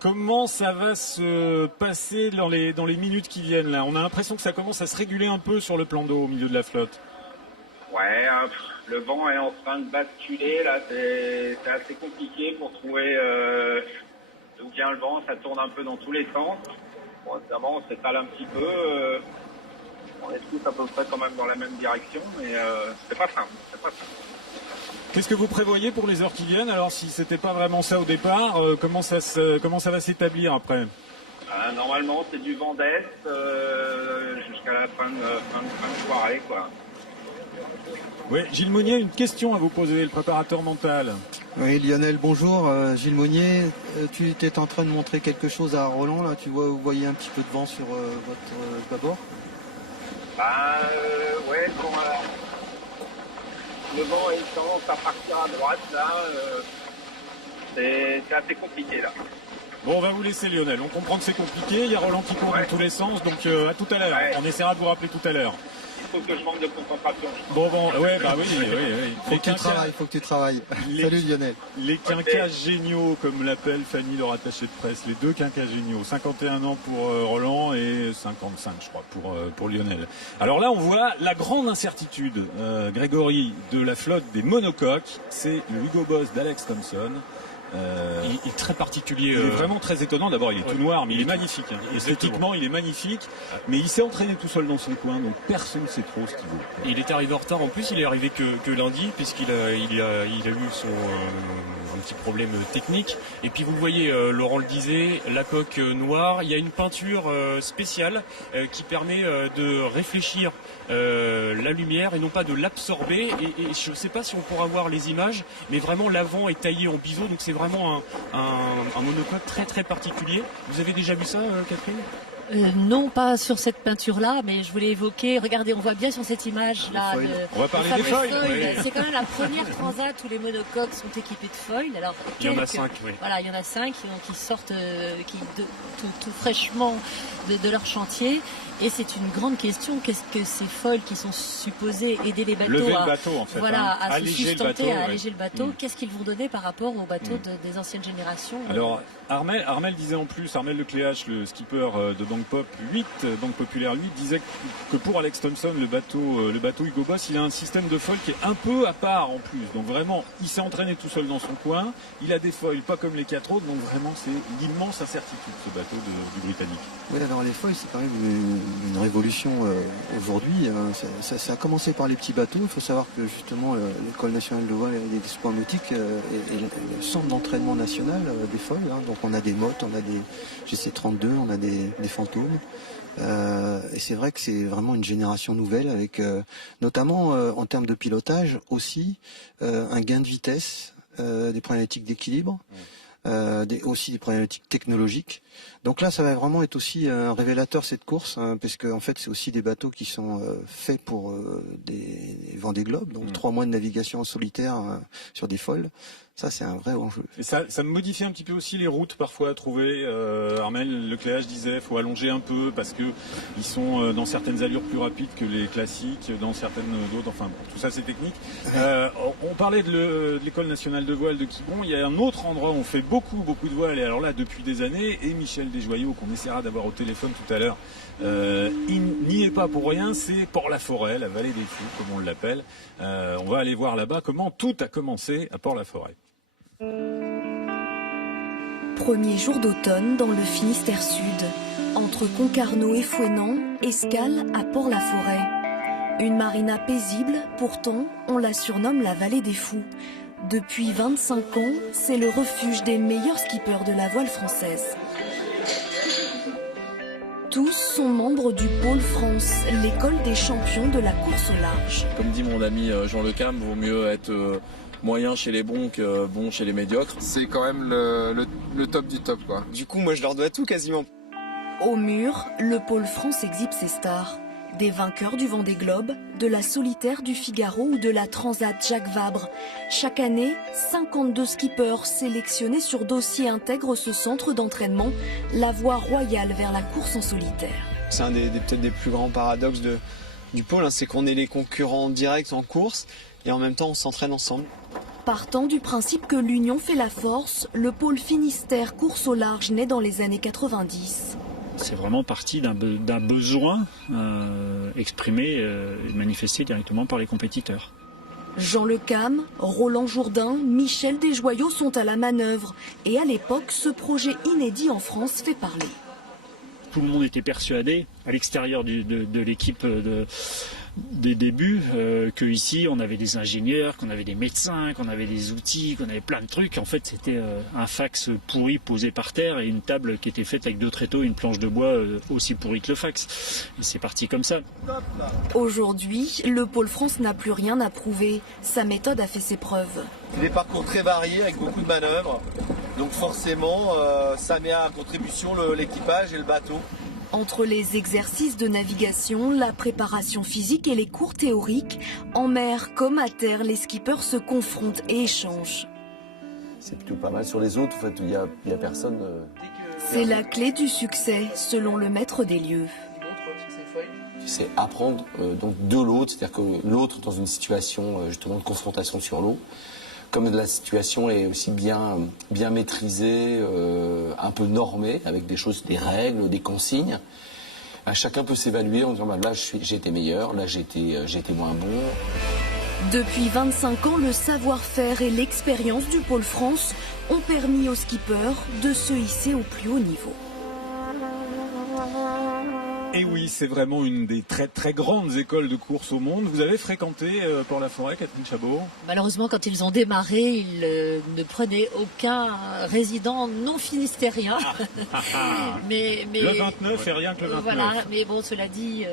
Comment ça va se passer dans les minutes qui viennent, là? On a l'impression que ça commence à se réguler un peu sur le plan d'eau au milieu de la flotte. Ouais, le vent est en train de basculer, là, c'est assez compliqué pour trouver d'où vient le vent, ça tourne un peu dans tous les sens. Bon, évidemment, on s'étale un petit peu, on est tous à peu près quand même dans la même direction, mais c'est pas simple, Qu'est-ce que vous prévoyez pour les heures qui viennent? Alors, si c'était pas vraiment ça au départ, comment ça va s'établir après? Normalement, c'est du vent d'est jusqu'à la fin de soirée, quoi. Oui, Gilles Monnier, une question à vous poser, le préparateur mental. Oui, Lionel, bonjour. Gilles Monnier, tu étais en train de montrer quelque chose à Roland, là. Vous voyez un petit peu de vent sur votre bâbord? Ouais, le vent il tendance à partir à droite, là. C'est assez compliqué, là. Bon, on va vous laisser, Lionel. On comprend que c'est compliqué. Il y a Roland qui court dans tous les sens, donc à tout à l'heure. Ouais. On essaiera de vous rappeler tout à l'heure. Il faut que je manque de concentration. Bon, ouais, bah oui. Faut que tu travailles. Salut Lionel. Les quinquas géniaux, comme l'appelle Fanny, leur attachée de presse. Les deux quinquas géniaux. 51 ans pour Roland et 55, je crois, pour Lionel. Alors là, on voit la grande incertitude, Grégory, de la flotte des monocoques. C'est le Hugo Boss d'Alex Thompson. Il est très particulier. Il est vraiment très étonnant. D'abord, il est tout noir, mais il est magnifique. Hein. Esthétiquement, il est magnique. Mais il s'est entraîné tout seul dans son coin, donc personne ne sait trop ce qu'il vaut. Il est arrivé en retard. En plus, il est arrivé que lundi, puisqu'il a eu un petit problème technique. Et puis, vous le voyez, Laurent le disait, la coque noire. Il y a une peinture spéciale qui permet de réfléchir la lumière et non pas de l'absorber. Et je ne sais pas si on pourra voir les images, mais vraiment l'avant est taillé en biseau, donc c'est vraiment un monocoque très très particulier. Vous avez déjà vu ça, Catherine? Non, pas sur cette peinture-là, mais je voulais évoquer. Regardez, on voit bien sur cette image-là. On va parler des foils. C'est quand même la première transat où les monocoques sont équipés de foils. Alors, il y en a 5, oui. Voilà, il y en a 5 qui sortent tout fraîchement de leur chantier. Et c'est une grande question. Qu'est-ce que ces foils qui sont supposés aider les bateaux lever le bateau, en fait, à se sustenter, à alléger le bateau. Ouais. Qu'est-ce qu'ils vont donner par rapport aux bateaux des anciennes générations? Alors, Armel disait en plus, Armel Lecléache, le skipper de Banque Pop 8, Banque Populaire 8, disait que pour Alex Thompson, le bateau Hugo Boss, il a un système de foils qui est un peu à part en plus. Donc vraiment, il s'est entraîné tout seul dans son coin. Il a des foils pas comme les 4 autres, donc vraiment c'est l'immense incertitude ce bateau du Britannique. Oui, alors les foils, c'est quand même une révolution aujourd'hui. Ça a commencé par les petits bateaux. Il faut savoir que justement l'École nationale de voile et des sports nautiques est le centre d'entraînement national des foils. Hein. Donc on a des mottes, on a des GC32, on a des fantômes. Et c'est vrai que c'est vraiment une génération nouvelle avec notamment en termes de pilotage aussi un gain de vitesse, des problématiques d'équilibre. Aussi des problématiques technologiques. Donc là, ça va vraiment être aussi un révélateur cette course, hein, parce que en fait, c'est aussi des bateaux qui sont faits pour des Vendée Globe, donc 3 mois de navigation en solitaire sur des foils. Ça, c'est un vrai enjeu. Et ça modifie un petit peu aussi les routes parfois à trouver. Armel Lecléache disait faut allonger un peu parce que ils sont dans certaines allures plus rapides que les classiques, dans certaines d'autres. Enfin, tout ça c'est technique. On parlait de l'École nationale de voile de Quiberon. Il y a un autre endroit où on fait beaucoup de voile. Et alors là, depuis des années, et Michel Desjoyaux qu'on essaiera d'avoir au téléphone tout à l'heure, il n'y est pas pour rien. C'est Port-la-Forêt, la vallée des fous, comme on l'appelle. On va aller voir là-bas comment tout a commencé à Port-la-Forêt. Premier jour d'automne dans le Finistère Sud, entre Concarneau et Fouesnant, escale à Port-la-Forêt. Une marina paisible, pourtant on la surnomme la vallée des fous. Depuis 25 ans, c'est le refuge des meilleurs skippers de la voile française. Tous sont membres du Pôle France, l'école des champions de la course au large. Comme dit mon ami Jean Lecam, vaut mieux être moyen chez les bons que bon chez les médiocres. C'est quand même le top du top, quoi. Du coup, moi je leur dois tout quasiment. Au mur, le Pôle France exhibe ses stars. Des vainqueurs du Vendée Globe, de la Solitaire du Figaro ou de la Transat Jacques Vabre. Chaque année, 52 skippers sélectionnés sur dossier intègrent ce centre d'entraînement, la voie royale vers la course en solitaire. C'est un peut-être des plus grands paradoxes du pôle, c'est qu'on est les concurrents directs en course et en même temps on s'entraîne ensemble. Partant du principe que l'union fait la force, le pôle Finistère course au large naît dans les années 90. C'est vraiment parti d'un besoin exprimé et manifesté directement par les compétiteurs. Jean Lecam, Roland Jourdain, Michel Desjoyaux sont à la manœuvre. Et à l'époque, ce projet inédit en France fait parler. Tout le monde était persuadé, à l'extérieur de l'équipe des débuts, qu'ici on avait des ingénieurs, qu'on avait des médecins, qu'on avait des outils, qu'on avait plein de trucs. En fait, c'était un fax pourri posé par terre et une table qui était faite avec 2 tréteaux et une planche de bois aussi pourrie que le fax. Et c'est parti comme ça. Aujourd'hui, le pôle France n'a plus rien à prouver. Sa méthode a fait ses preuves. Des parcours très variés avec beaucoup de manœuvres. Donc forcément, ça met à contribution l'équipage et le bateau. Entre les exercices de navigation, la préparation physique et les cours théoriques, en mer comme à terre, les skippers se confrontent et échangent. C'est plutôt pas mal sur les autres, en fait, il y a personne. C'est la clé du succès, selon le maître des lieux. C'est apprendre donc de l'autre, c'est-à-dire que l'autre dans une situation justement de confrontation sur l'eau, comme la situation est aussi bien maîtrisée, un peu normée, avec des choses, des règles, des consignes, chacun peut s'évaluer en disant là j'ai été meilleur, là j'ai été moins bon. Depuis 25 ans, le savoir-faire et l'expérience du pôle France ont permis aux skippers de se hisser au plus haut niveau. Et oui, c'est vraiment une des très très grandes écoles de course au monde. Vous avez fréquenté Port-la-Forêt, Catherine Chabot? Malheureusement, quand ils ont démarré, ils ne prenaient aucun résident non finistérien. mais le 29 et rien que le 29. Voilà, mais bon, cela dit,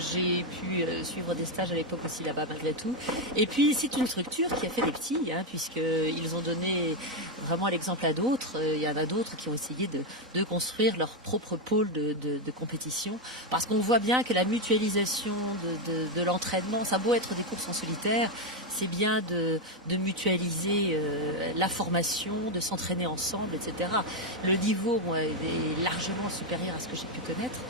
j'ai pu suivre des stages à l'époque aussi là-bas malgré tout. Et puis, c'est une structure qui a fait des petits, puisqu'ils ont donné vraiment l'exemple à d'autres. Il y en a d'autres qui ont essayé de construire leur propre pôle de compétition. Parce qu'on voit bien que la mutualisation de l'entraînement, ça a beau être des courses en solitaire, c'est bien de mutualiser la formation, de s'entraîner ensemble, etc. Le niveau est largement supérieur à ce que j'ai pu connaître.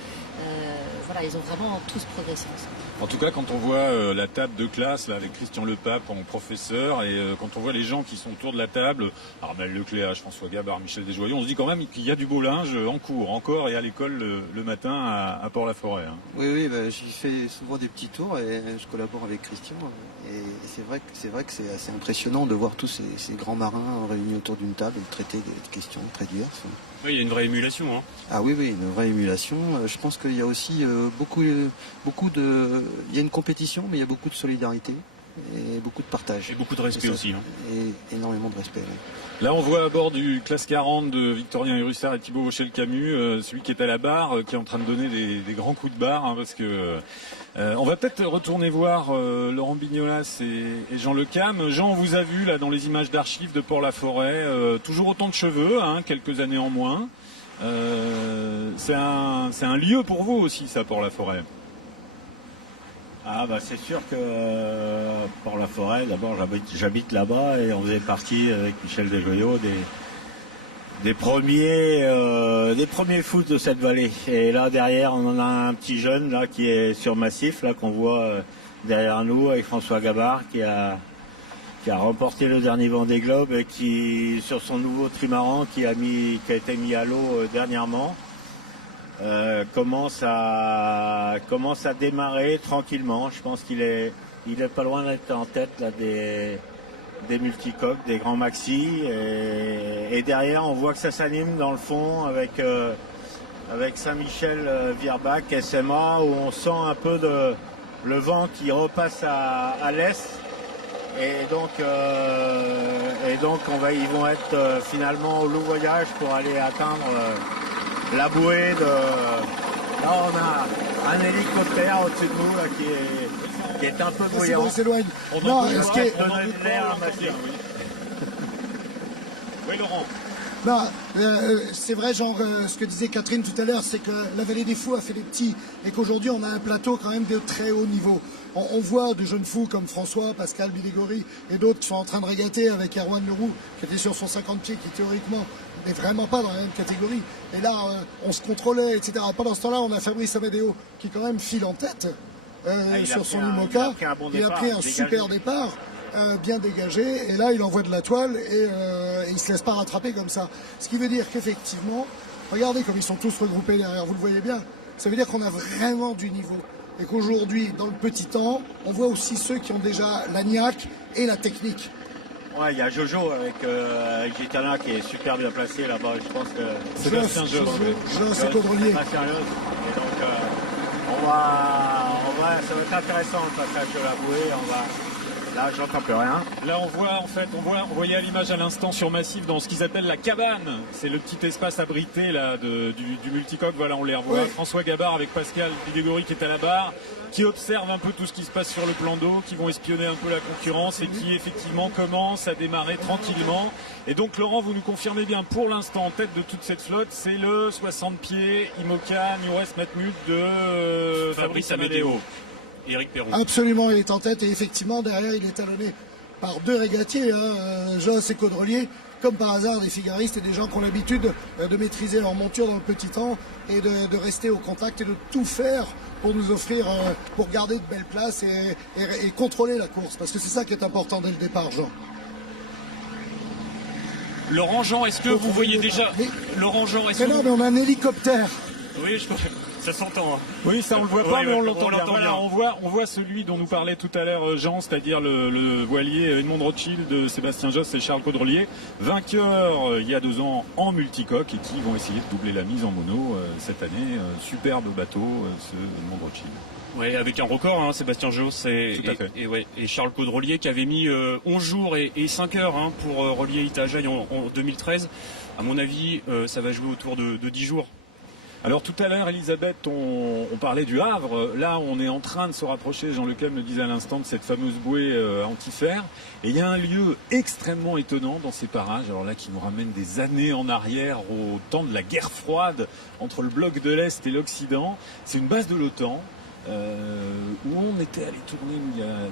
Voilà, ils ont vraiment tous progressé ensemble. En tout cas, quand on voit la table de classe là, avec Christian Lepape en professeur et quand on voit les gens qui sont autour de la table, Armel Lecléache, François Gabard, Michel Desjoyaux, on se dit quand même qu'il y a du beau linge en cours encore et à l'école le matin à Port-la-Forêt. Hein. Oui, j'y fais souvent des petits tours et je collabore avec Christian. Et c'est vrai que c'est assez impressionnant de voir tous ces grands marins réunis autour d'une table et traiter des questions très diverses. Oui, il y a une vraie émulation. Hein. Ah oui, une vraie émulation. Je pense qu'il y a aussi beaucoup de... Il y a une compétition, mais il y a beaucoup de solidarité et beaucoup de partage. Et beaucoup de respect aussi. Hein. Et énormément de respect. Oui. Là, on voit à bord du classe 40 de Victorien Hérussard et Thibaut Vauchel-Camus, celui qui est à la barre, qui est en train de donner des grands coups de barre, parce que on va peut-être retourner voir Laurent Bignolas et Jean Lecam. Jean, on vous a vu là dans les images d'archives de Port-la-Forêt, toujours autant de cheveux, quelques années en moins. C'est un lieu pour vous aussi, ça, Port-la-Forêt. Ah bah c'est sûr que Port-la-Forêt, d'abord j'habite là-bas et on faisait partie avec Michel Desjoyaux des premiers foot de cette vallée. Et là derrière on en a un petit jeune là qui est sur Massif là qu'on voit derrière nous avec François Gabard qui a remporté le dernier Vendée Globe et qui sur son nouveau trimaran qui a été mis à l'eau dernièrement. Commence à démarrer tranquillement. Je pense qu'il est pas loin d'être en tête là, des multicoques, des grands maxi. Et derrière, on voit que ça s'anime dans le fond avec Saint-Michel Virbach, SMA, où on sent un peu le vent qui repasse à l'est. Et donc ils vont être finalement au long voyage pour aller atteindre la bouée de... Là, on a un hélicoptère au-dessus de nous là, qui est un peu bruyant. On s'éloigne. On a l'air à Massif. Oui, Laurent. C'est vrai, genre, ce que disait Catherine tout à l'heure, c'est que la Vallée des Fous a fait des petits et qu'aujourd'hui on a un plateau quand même de très haut niveau. On voit de jeunes fous comme François, Pascal Bidégory et d'autres qui sont en train de régater avec Erwan Leroux, qui était sur son 50 pieds, qui théoriquement n'est vraiment pas dans la même catégorie. Et là, on se contrôlait, etc. Pendant ce temps-là, on a Fabrice Amadeo qui quand même file en tête sur son IMOCA. Il a pris un super départ. Bien dégagé, et là il envoie de la toile et il se laisse pas rattraper comme ça. Ce qui veut dire qu'effectivement, regardez comme ils sont tous regroupés derrière, vous le voyez bien, ça veut dire qu'on a vraiment du niveau. Et qu'aujourd'hui, dans le petit temps, on voit aussi ceux qui ont déjà la niaque et la technique. Ouais, il y a Jojo avec Gitana qui est super bien placé là-bas, je pense que Sébastien Josse et Caudrelier. Et donc ça va être intéressant le passage de la bouée, Là, j'entends plus rien. Là, on voyait à l'image à l'instant sur Massif dans ce qu'ils appellent la cabane. C'est le petit espace abrité là du multicoque. Voilà, on les revoit. Ouais. François Gabard avec Pascal Bidégory qui est à la barre, qui observe un peu tout ce qui se passe sur le plan d'eau, qui vont espionner un peu la concurrence et qui effectivement commence à démarrer tranquillement. Et donc, Laurent, vous nous confirmez bien, pour l'instant, en tête de toute cette flotte, c'est le 60 pieds IMOCA New West Matmut de Fabrice Amadeo. Éric Perron. Absolument, il est en tête et effectivement derrière il est talonné par deux régatiers, Josse et Caudrelier, comme par hasard des figaristes et des gens qui ont l'habitude de maîtriser leur monture dans le petit temps et de rester au contact et de tout faire pour nous offrir, pour garder de belles places et contrôler la course, parce que c'est ça qui est important dès le départ, Jean. Laurent Jean, est-ce que vous voyez déjà... Laurent Jean, est-ce que... Mais non, mais on a un hélicoptère. Oui, ça s'entend. Hein. Oui, ça on le voit pas, oui, mais on l'entend bien. Voilà, on voit celui dont nous parlait tout à l'heure Jean, c'est-à-dire le voilier Edmond Rothschild de Sébastien Josse et Charles Caudrelier, vainqueurs il y a 2 ans en multicoque et qui vont essayer de doubler la mise en mono cette année. Superbe bateau, ce Edmond Rothschild. Oui, avec un record, Sébastien Josse et Charles Caudrelier qui avait mis 11 jours et 5 heures pour relier Itajaï en 2013. À mon avis, ça va jouer autour de 10 jours. Alors tout à l'heure, Elisabeth, on parlait du Havre. Là, on est en train de se rapprocher, Jean Leclerc me disait à l'instant, de cette fameuse bouée anti-fer. Et il y a un lieu extrêmement étonnant dans ces parages, alors là qui nous ramène des années en arrière, au temps de la guerre froide entre le bloc de l'Est et l'Occident. C'est une base de l'OTAN. Où on était allé tourner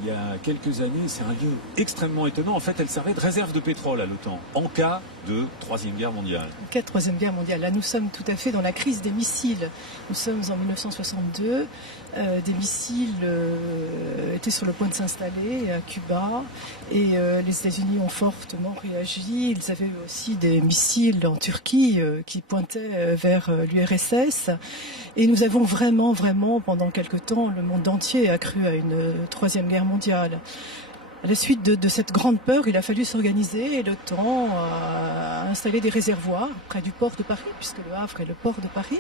il y a quelques années. C'est un lieu extrêmement étonnant. En fait, elle servait de réserve de pétrole à l'OTAN en cas de Troisième Guerre mondiale. En cas de Troisième Guerre mondiale. Là, nous sommes tout à fait dans la crise des missiles. Nous sommes en 1962. Des missiles étaient sur le point de s'installer à Cuba et les États-Unis ont fortement réagi. Ils avaient aussi des missiles en Turquie qui pointaient vers l'URSS. Et nous avons vraiment, pendant quelque temps, le monde entier a cru à une Troisième Guerre mondiale. À la suite de cette grande peur, il a fallu s'organiser et l'OTAN a installé des réservoirs près du port de Paris, puisque le Havre est le port de Paris,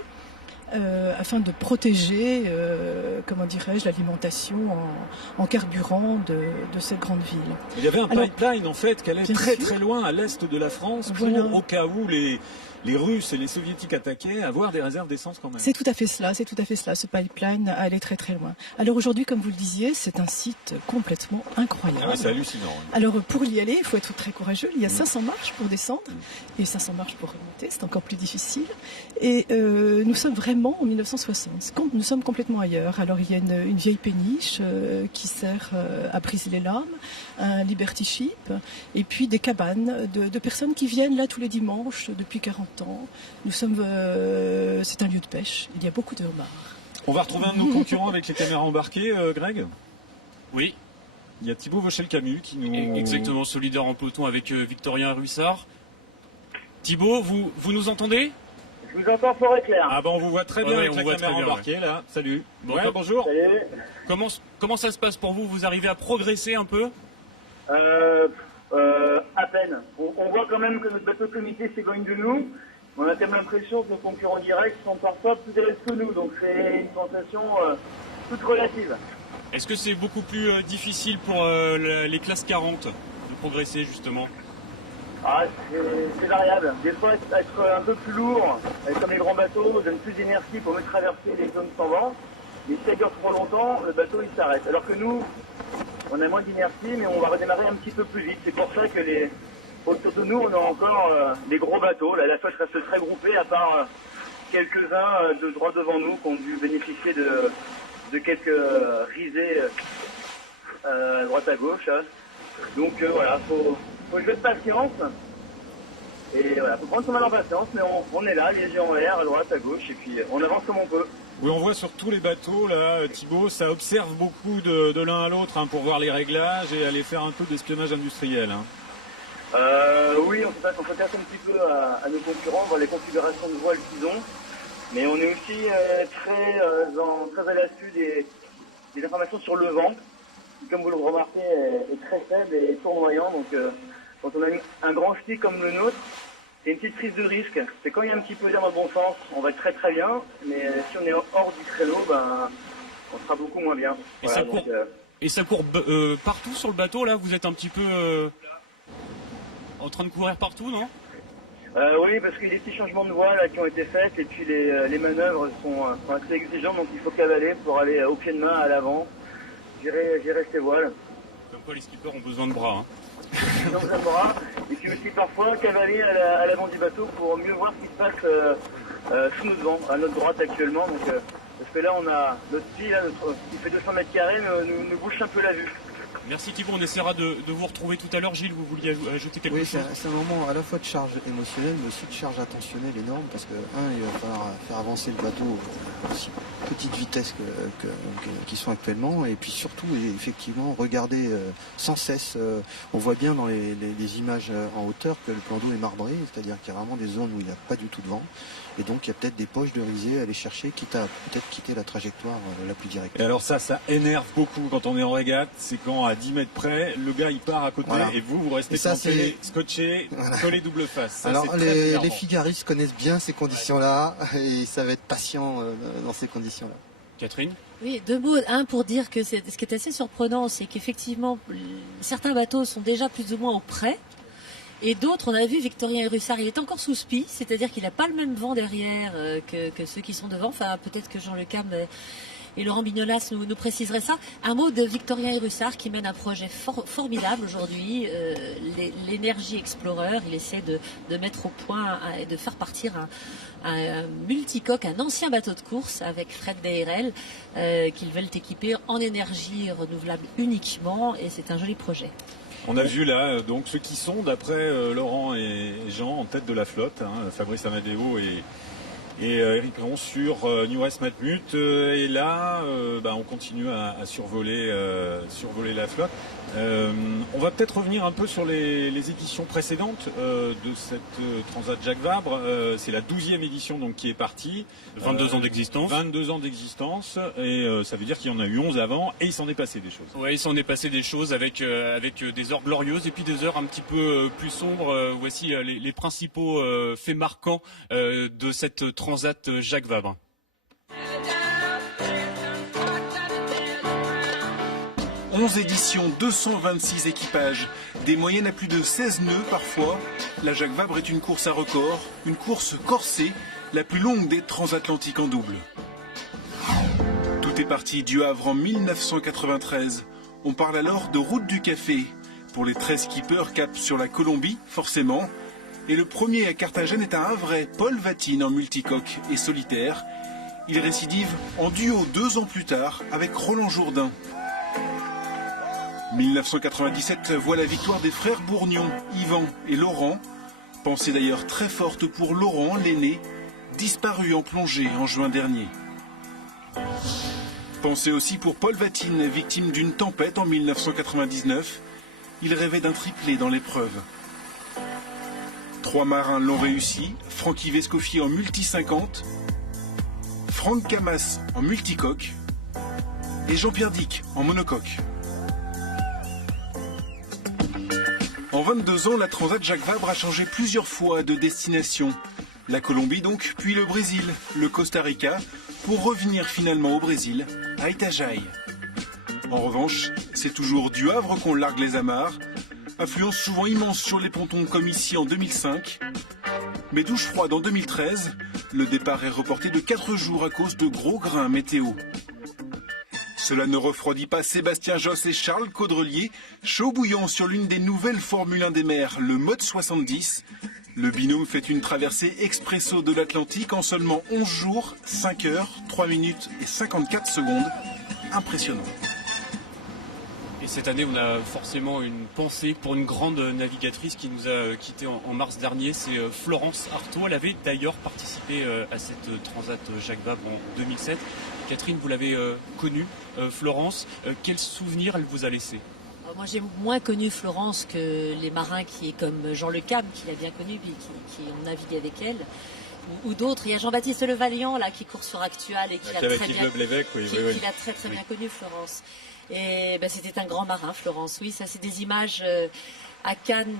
afin de protéger, l'alimentation en carburant de cette grande ville. Il y avait un pipeline en fait qui allait très loin à l'est de la France pour, au cas où les Russes et les Soviétiques attaquaient, avoir des réserves d'essence quand même. C'est tout à fait cela. Ce pipeline allait très loin. Alors aujourd'hui, comme vous le disiez, c'est un site complètement incroyable. Ah ouais, c'est hallucinant. Alors pour y aller, il faut être très courageux. Il y a 500 marches pour descendre et 500 marches pour remonter. C'est encore plus difficile. Et nous sommes vraiment en 1960. Nous sommes complètement ailleurs. Alors il y a une vieille péniche qui sert à briser les lames, un Liberty Ship, et puis des cabanes de personnes qui viennent là tous les dimanches depuis 40 ans. Nous sommes, c'est un lieu de pêche. Il y a beaucoup de homards. On va retrouver un de nos concurrents avec les caméras embarquées, Greg. Oui. Il y a Thibaut Vauchel-Camus qui nous... Exactement, solidaire en peloton avec Victorien Ruissard. Thibaut, vous nous entendez? Je vous entends fort et clair. Ah ben on vous voit très bien avec la caméra embarquée là. Salut. Bonjour. Salut. Comment ça se passe pour vous? Vous arrivez à progresser un peu? À peine. On voit quand même que notre bateau comité s'éloigne de nous. On a quand même l'impression que nos concurrents directs sont parfois plus à l'aise que nous. Donc c'est une sensation toute relative. Est-ce que c'est beaucoup plus difficile pour les classes 40 de progresser justement? C'est variable. Des fois, être un peu plus lourd, comme les grands bateaux, donne plus d'énergie pour mieux traverser les zones sans vent. Mais si ça dure trop longtemps, le bateau il s'arrête. Alors que nous, on a moins d'inertie, mais on va redémarrer un petit peu plus vite. C'est pour ça que autour de nous, on a encore des gros bateaux. La flotte reste très groupée, à part quelques-uns de droit devant nous qui ont dû bénéficier de quelques risées à droite à gauche. Donc voilà, faut jouer de patience. Et voilà, faut prendre son mal en patience, mais on est là, les yeux en l'air, à droite, à gauche, et puis on avance comme on peut. Oui, on voit sur tous les bateaux, là, Thibaut, ça observe beaucoup de l'un à l'autre pour voir les réglages et aller faire un peu d'espionnage industriel. Oui, on s'intéresse un petit peu à nos concurrents, voir les configurations de voiles qu'ils ont, mais on est aussi très à l'affût des informations sur le vent, qui, comme vous le remarquez, est très faible et tournoyant, donc quand on a un grand ski comme le nôtre, c'est une petite prise de risque. C'est quand il y a un petit peu d'air dans le bon sens, on va être très très bien, mais si on est hors du créneau, on sera beaucoup moins bien. Et, voilà, ça court partout sur le bateau, là? Vous êtes un petit peu en train de courir partout, non? Oui, parce qu'il y a des petits changements de voie là, qui ont été faits, et puis les manœuvres sont assez exigeantes, donc il faut cavaler pour aller au pied de main à l'avant, gérer ses voiles. Comme quoi les skippers ont besoin de bras. Et puis aussi parfois cavaler à l'avant du bateau pour mieux voir ce qui se passe sous notre vent, à notre droite actuellement. Donc, parce que là, on a notre ski qui fait 200 mètres carrés, nous bouche un peu la vue. Merci Thibaut, on essaiera de vous retrouver tout à l'heure. Gilles, vous vouliez ajouter quelque chose? Oui, c'est un moment à la fois de charge émotionnelle, mais aussi de charge attentionnelle énorme, parce que, il va falloir faire avancer le bateau à aussi petite vitesse qu'ils sont actuellement, et puis surtout, effectivement, regarder sans cesse. On voit bien dans les images en hauteur que le plan d'eau est marbré, c'est-à-dire qu'il y a vraiment des zones où il n'y a pas du tout de vent, et donc il y a peut-être des poches de risée à aller chercher, quitte à peut-être quitter la trajectoire la plus directe. Et alors ça énerve beaucoup quand on est en régate, c'est quand à 10 mètres près, le gars il part à côté, voilà. Et vous restez scotché, voilà. Collé double face. Ça, alors les figaristes connaissent bien ces conditions-là, et ils savent être patients dans ces conditions-là. Catherine? Oui, deux mots. Un, pour dire que ce qui est assez surprenant, c'est qu'effectivement, certains bateaux sont déjà plus ou moins au près. Et d'autres, on a vu Victorien et Russard, il est encore sous spi, c'est-à-dire qu'il n'a pas le même vent derrière que ceux qui sont devant. Enfin, peut-être que Jean Le Cam et Laurent Bignolas nous préciseraient ça. Un mot de Victorien et Russard qui mène un projet formidable aujourd'hui, l'Energy Explorer. Il essaie de mettre au point et de faire partir un multicoque, un ancien bateau de course avec Fred Dairel, qu'ils veulent équiper en énergie renouvelable uniquement, et c'est un joli projet. On a vu là donc ceux qui sont, d'après Laurent et Jean, en tête de la flotte, Fabrice Amadeo et Eric Ron sur New West Matmut. Et là, on continue à survoler la flotte. On va peut-être revenir un peu sur les éditions précédentes de cette Transat Jacques Vabre. C'est la 12e édition donc, qui est partie. 22 ans d'existence. 22 ans d'existence. Et ça veut dire qu'il y en a eu 11 avant et il s'en est passé des choses. Oui, il s'en est passé des choses avec des heures glorieuses et puis des heures un petit peu plus sombres. Voici les principaux faits marquants de cette Transat Jacques Vabre. « 11 éditions, 226 équipages, des moyennes à plus de 16 nœuds parfois. La Jacques Vabre est une course à record, une course corsée, la plus longue des transatlantiques en double. Tout est parti du Havre en 1993. On parle alors de route du café. Pour les 13 skippers cap sur la Colombie, forcément. Et le premier à Carthagène est un Havrais, Paul Vatine en multicoque et solitaire. Il récidive en duo 2 ans plus tard avec Roland Jourdain. 1997 voit la victoire des frères Bourgnon, Yvan et Laurent. Pensée d'ailleurs très forte pour Laurent, l'aîné, disparu en plongée en juin dernier. Pensée aussi pour Paul Vatine, victime d'une tempête en 1999. Il rêvait d'un triplé dans l'épreuve. 3 marins l'ont réussi, Francky Vescoffier en multi-50, Franck Camas en multicoque et Jean-Pierre Dick en monocoque. En 22 ans, la Transat Jacques Vabre a changé plusieurs fois de destination. La Colombie donc, puis le Brésil, le Costa Rica, pour revenir finalement au Brésil, à Itajaí. En revanche, c'est toujours du Havre qu'on largue les amarres, affluence souvent immense sur les pontons comme ici en 2005. Mais douche froide en 2013, le départ est reporté de 4 jours à cause de gros grains météo. Cela ne refroidit pas Sébastien Josse et Charles Caudrelier, chaud bouillant sur l'une des nouvelles Formule 1 des mers, le mode 70. Le binôme fait une traversée expresso de l'Atlantique en seulement 11 jours, 5 heures, 3 minutes et 54 secondes. Impressionnant. Et cette année, on a forcément une pensée pour une grande navigatrice qui nous a quittés en mars dernier, c'est Florence Artaud. Elle avait d'ailleurs participé à cette Transat Jacques Vabre en 2007. Catherine, vous l'avez connue, Florence. Quel souvenir elle vous a laissé ? Moi, j'ai moins connu Florence que les marins comme Jean Le Cam, qui l'a bien connu, puis qui ont navigué avec elle, ou d'autres. Il y a Jean-Baptiste Le Vaillant, là, qui court sur Actual et qui l'a très bien connu, Florence. Et ben, c'était un grand marin, Florence. Oui, ça, c'est des images à Cannes,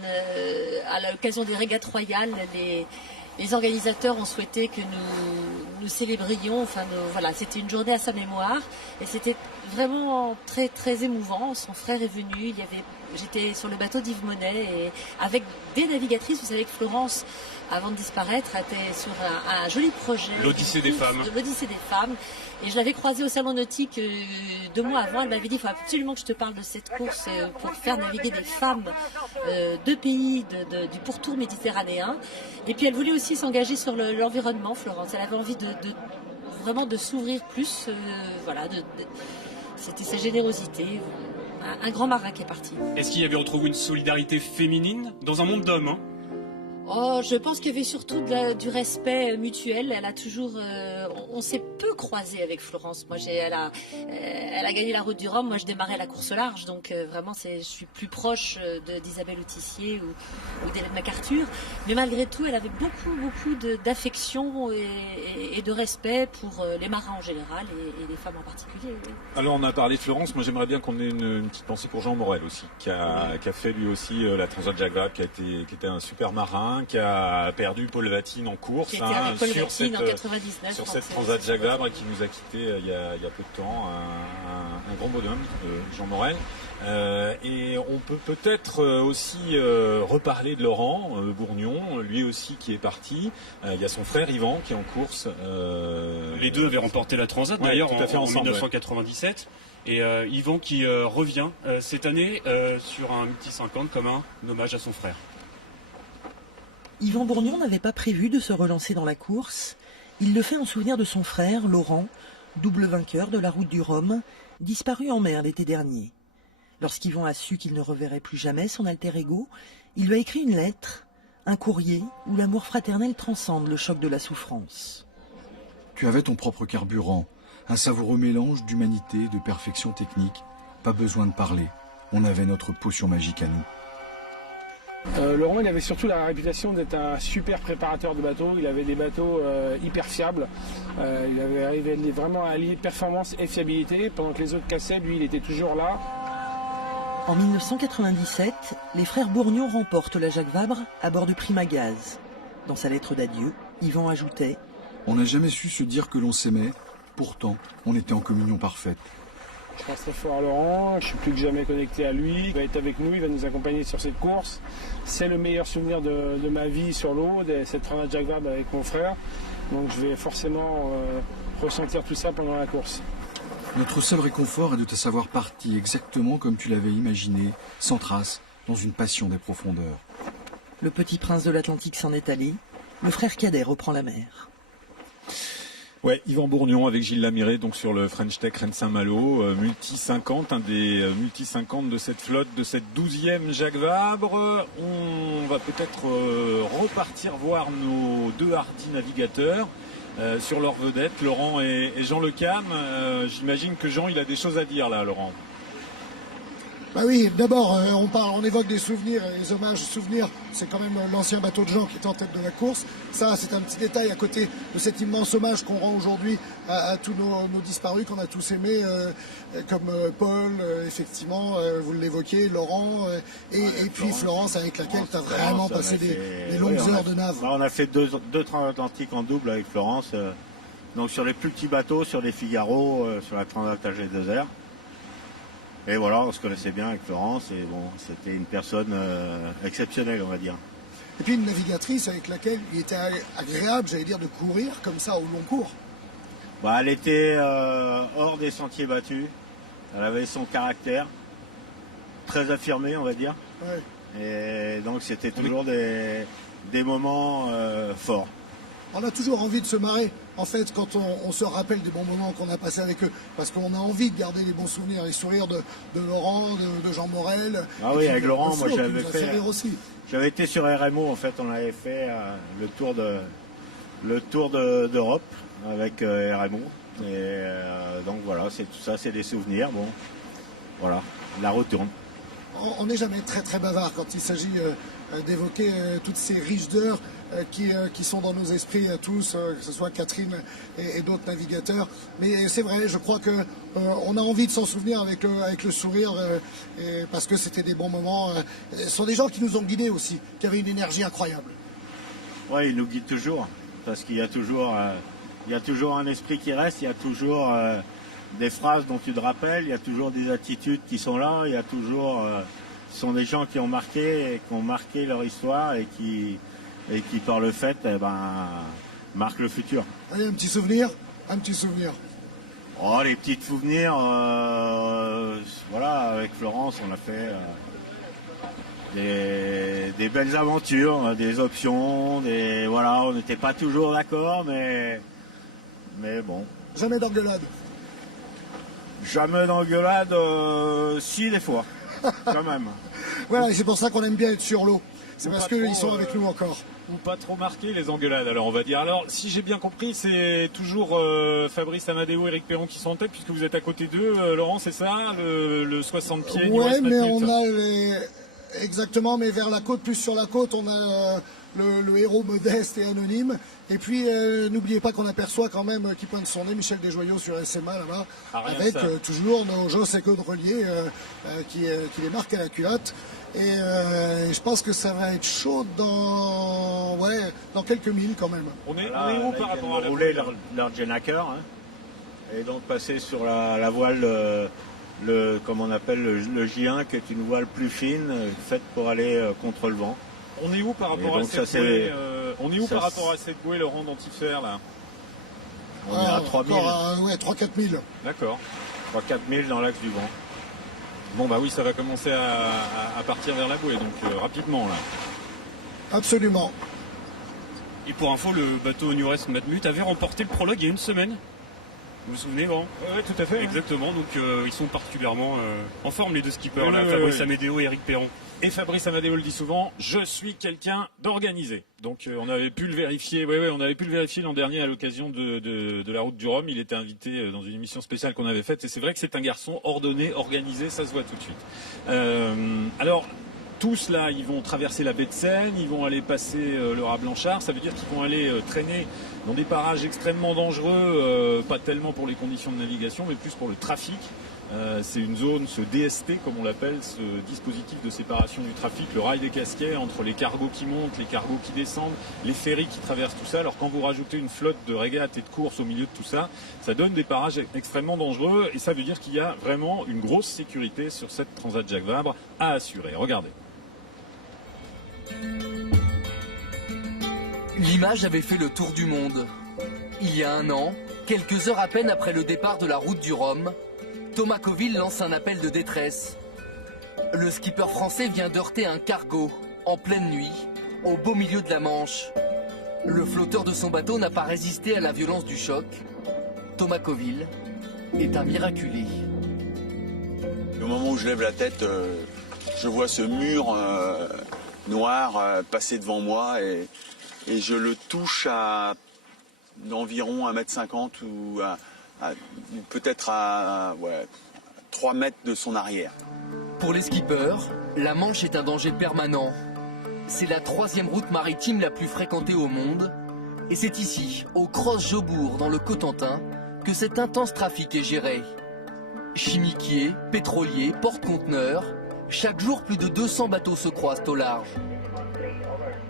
à l'occasion des régates royales. Les organisateurs ont souhaité que nous célébrions, voilà, c'était une journée à sa mémoire et c'était vraiment très très émouvant. Son frère est venu, j'étais sur le bateau d'Yves Monet et avec des navigatrices. Vous savez que Florence, avant de disparaître, était sur un joli projet. L'Odyssée des femmes. L'Odyssée des femmes. Et je l'avais croisée au salon nautique 2 mois avant. Elle m'avait dit, il faut absolument que je te parle de cette course pour faire naviguer des femmes de pays du pourtour méditerranéen. Et puis elle voulait aussi s'engager sur l'environnement, Florence. Elle avait envie vraiment de s'ouvrir plus. Voilà, c'était sa générosité. Un grand marin qui est parti. Est-ce qu'il y avait retrouvé une solidarité féminine dans un monde d'hommes, hein ? Oh, je pense qu'il y avait surtout du respect mutuel. Elle a toujours, on s'est peu croisé avec Florence. Moi, elle a gagné la Route du Rhum. Moi, je démarrais la course au large, donc vraiment, je suis plus proche d'Isabelle Autissier ou d'Hélène MacArthur. Mais malgré tout, elle avait beaucoup d'affection et de respect pour les marins en général et les femmes en particulier. Oui. Alors, on a parlé de Florence. Moi, j'aimerais bien qu'on ait une petite pensée pour Jean Morel aussi, qui a fait lui aussi la Transat Jacques Vabre, qui était un super marin, qui a perdu Paul Vatine en course sur cette Transat Jacques Vabre et qui nous a quittés il y a peu de temps, un grand bonhomme, Jean Morel. Et on peut peut-être aussi reparler de Laurent Bourgnon, lui aussi qui est parti. Il y a son frère Yvan qui est en course. Les deux avaient remporté la Transat d'ailleurs en 1997. Et Yvan qui revient cette année sur un multi 50 comme un hommage à son frère. Yvan Bourgnon n'avait pas prévu de se relancer dans la course. Il le fait en souvenir de son frère, Laurent, double vainqueur de la Route du Rhum, disparu en mer l'été dernier. Lorsqu'Yvan a su qu'il ne reverrait plus jamais son alter ego, il lui a écrit une lettre, un courrier où l'amour fraternel transcende le choc de la souffrance. Tu avais ton propre carburant, un savoureux mélange d'humanité et de perfection technique. Pas besoin de parler, on avait notre potion magique à nous. Laurent, il avait surtout la réputation d'être un super préparateur de bateaux. Il avait des bateaux hyper fiables. Il avait arrivé vraiment à allier performance et fiabilité. Pendant que les autres cassaient, lui, il était toujours là. En 1997, les frères Bourgnon remportent la Jacques Vabre à bord du Primagaz. Dans sa lettre d'adieu, Yvan ajoutait « On n'a jamais su se dire que l'on s'aimait, pourtant on était en communion parfaite. » Je pense très fort à Laurent, je suis plus que jamais connecté à lui, il va être avec nous, il va nous accompagner sur cette course. C'est le meilleur souvenir de ma vie sur l'eau, cette Transat Jacques Vabre avec mon frère. Donc je vais forcément ressentir tout ça pendant la course. Notre seul réconfort est de te savoir parti exactement comme tu l'avais imaginé, sans trace, dans une passion des profondeurs. Le petit prince de l'Atlantique s'en est allé, le frère cadet reprend la mer. Ouais, Yvan Bourgnon avec Gilles Lamiré, donc sur le French Tech Rennes Saint-Malo, multi 50, un des multi 50 de cette flotte, de cette 12e Jacques Vabre. On va peut-être repartir voir nos deux hardis navigateurs sur leur vedette, Laurent et Jean Le Cam. J'imagine que Jean, il a des choses à dire là, Laurent. Bah oui, d'abord, on évoque des souvenirs, les hommages, souvenirs, c'est quand même l'ancien bateau de Jean qui est en tête de la course. Ça, c'est un petit détail à côté de cet immense hommage qu'on rend aujourd'hui à tous nos disparus, qu'on a tous aimés, comme Paul, effectivement, vous l'évoquiez, Laurent, et puis Florence, avec laquelle tu as vraiment passé des longues heures de nav. On a fait deux transatlantiques en double avec Florence, donc sur les plus petits bateaux, sur les Figaro, sur la Transat AG2R. Et voilà, on se connaissait bien avec Florence et bon, c'était une personne exceptionnelle, on va dire. Et puis une navigatrice avec laquelle il était agréable, j'allais dire, de courir comme ça au long cours. Bah, elle était hors des sentiers battus. Elle avait son caractère, très affirmé, on va dire. Ouais. Et donc c'était toujours des moments forts. On a toujours envie de se marrer, en fait, quand on se rappelle des bons moments qu'on a passés avec eux. Parce qu'on a envie de garder les bons souvenirs, les sourires de Laurent, de Jean Morel. Ah oui, avec Laurent, moi j'avais été sur RMO, en fait, on avait fait le tour d'Europe avec RMO. Et donc voilà, c'est tout ça, c'est des souvenirs. Bon, voilà, la retourne. On n'est jamais très très bavard quand il s'agit d'évoquer toutes ces riches d'heures qui sont dans nos esprits à tous, que ce soit Catherine et d'autres navigateurs. Mais c'est vrai, je crois que on a envie de s'en souvenir avec le sourire, parce que c'était des bons moments. Ce sont des gens qui nous ont guidés aussi, qui avaient une énergie incroyable. Oui, ils nous guident toujours, parce qu'il y a toujours un esprit qui reste, il y a toujours des phrases dont tu te rappelles, il y a toujours des attitudes qui sont là, il y a toujours... ce sont des gens qui ont marqué leur histoire et qui par le fait, marquent le futur. Allez, un petit souvenir. Oh, les petits souvenirs, voilà, avec Florence, on a fait des belles aventures, des options, voilà, on n'était pas toujours d'accord, mais bon. Jamais d'engueulade. Jamais d'engueulade, si, des fois, quand même. Voilà, et c'est pour ça qu'on aime bien être sur l'eau. C'est parce qu'ils sont avec nous encore. Ou pas trop marqué les engueulades, alors on va dire. Alors, si j'ai bien compris, c'est toujours Fabrice Amadeo et Éric Perron qui sont en tête, puisque vous êtes à côté d'eux. Laurent, c'est ça, le 60 pieds? Ouais, mais on a exactement, mais vers la côte, plus sur la côte, on a le héros modeste et anonyme. Et puis, n'oubliez pas qu'on aperçoit quand même qui pointe son nez, Michel Desjoyaux sur SMA là-bas, avec toujours nos Joss et Caudrelier qui les marquent à la culotte. Et je pense que ça va être chaud dans quelques milles quand même. On est où par rapport à rouler leur Jenaker, hein, et donc passer sur la voile, comme on appelle le J1, qui est une voile plus fine, faite pour aller contre le vent. On est où par rapport à cette bouée par rapport à cette bouée, Laurent, d'Antifer là? On est à 3000. 3-4 000. D'accord. 3-4 000 dans l'axe du vent. Bon bah oui, ça va commencer à partir vers la bouée, donc rapidement là. Absolument. Et pour info, le bateau New Rest Matmut avait remporté le prologue il y a une semaine. Vous vous souvenez, Laurent? Oui, tout à fait. Exactement, donc ils sont particulièrement en forme les deux skippers, là, Fabrice Amadeo et Éric Perron. Et Fabrice Amadeo le dit souvent, je suis quelqu'un d'organisé. Donc on avait pu le vérifier, on avait pu le vérifier l'an dernier à l'occasion de la route du Rhum. Il était invité dans une émission spéciale qu'on avait faite, et c'est vrai que c'est un garçon ordonné, organisé, ça se voit tout de suite. Alors, tous là, ils vont traverser la baie de Seine, ils vont aller passer le Raz Blanchard, ça veut dire qu'ils vont aller traîner dans des parages extrêmement dangereux, pas tellement pour les conditions de navigation, mais plus pour le trafic. C'est une zone, ce DST comme on l'appelle, ce dispositif de séparation du trafic, le rail des Casquets, entre les cargos qui montent, les cargos qui descendent, les ferries qui traversent tout ça. Alors quand vous rajoutez une flotte de régates et de courses au milieu de tout ça, ça donne des parages extrêmement dangereux, et ça veut dire qu'il y a vraiment une grosse sécurité sur cette Transat Jacques Vabre à assurer. Regardez. L'image avait fait le tour du monde. Il y a un an, quelques heures à peine après le départ de la route du Rhum, Thomas Coville lance un appel de détresse. Le skipper français vient d'heurter un cargo, en pleine nuit, au beau milieu de la Manche. Le flotteur de son bateau n'a pas résisté à la violence du choc. Thomas Coville est un miraculé. Au moment où je lève la tête, je vois ce mur noir passer devant moi et je le touche à d'environ 1,50 m ou peut-être à 3 mètres de son arrière. Pour les skippers, la Manche est un danger permanent. C'est la 3e route maritime la plus fréquentée au monde. Et c'est ici, au Cross-Jobourg, dans le Cotentin, que cet intense trafic est géré. Chimiquiers, pétroliers, porte-conteneurs, chaque jour plus de 200 bateaux se croisent au large.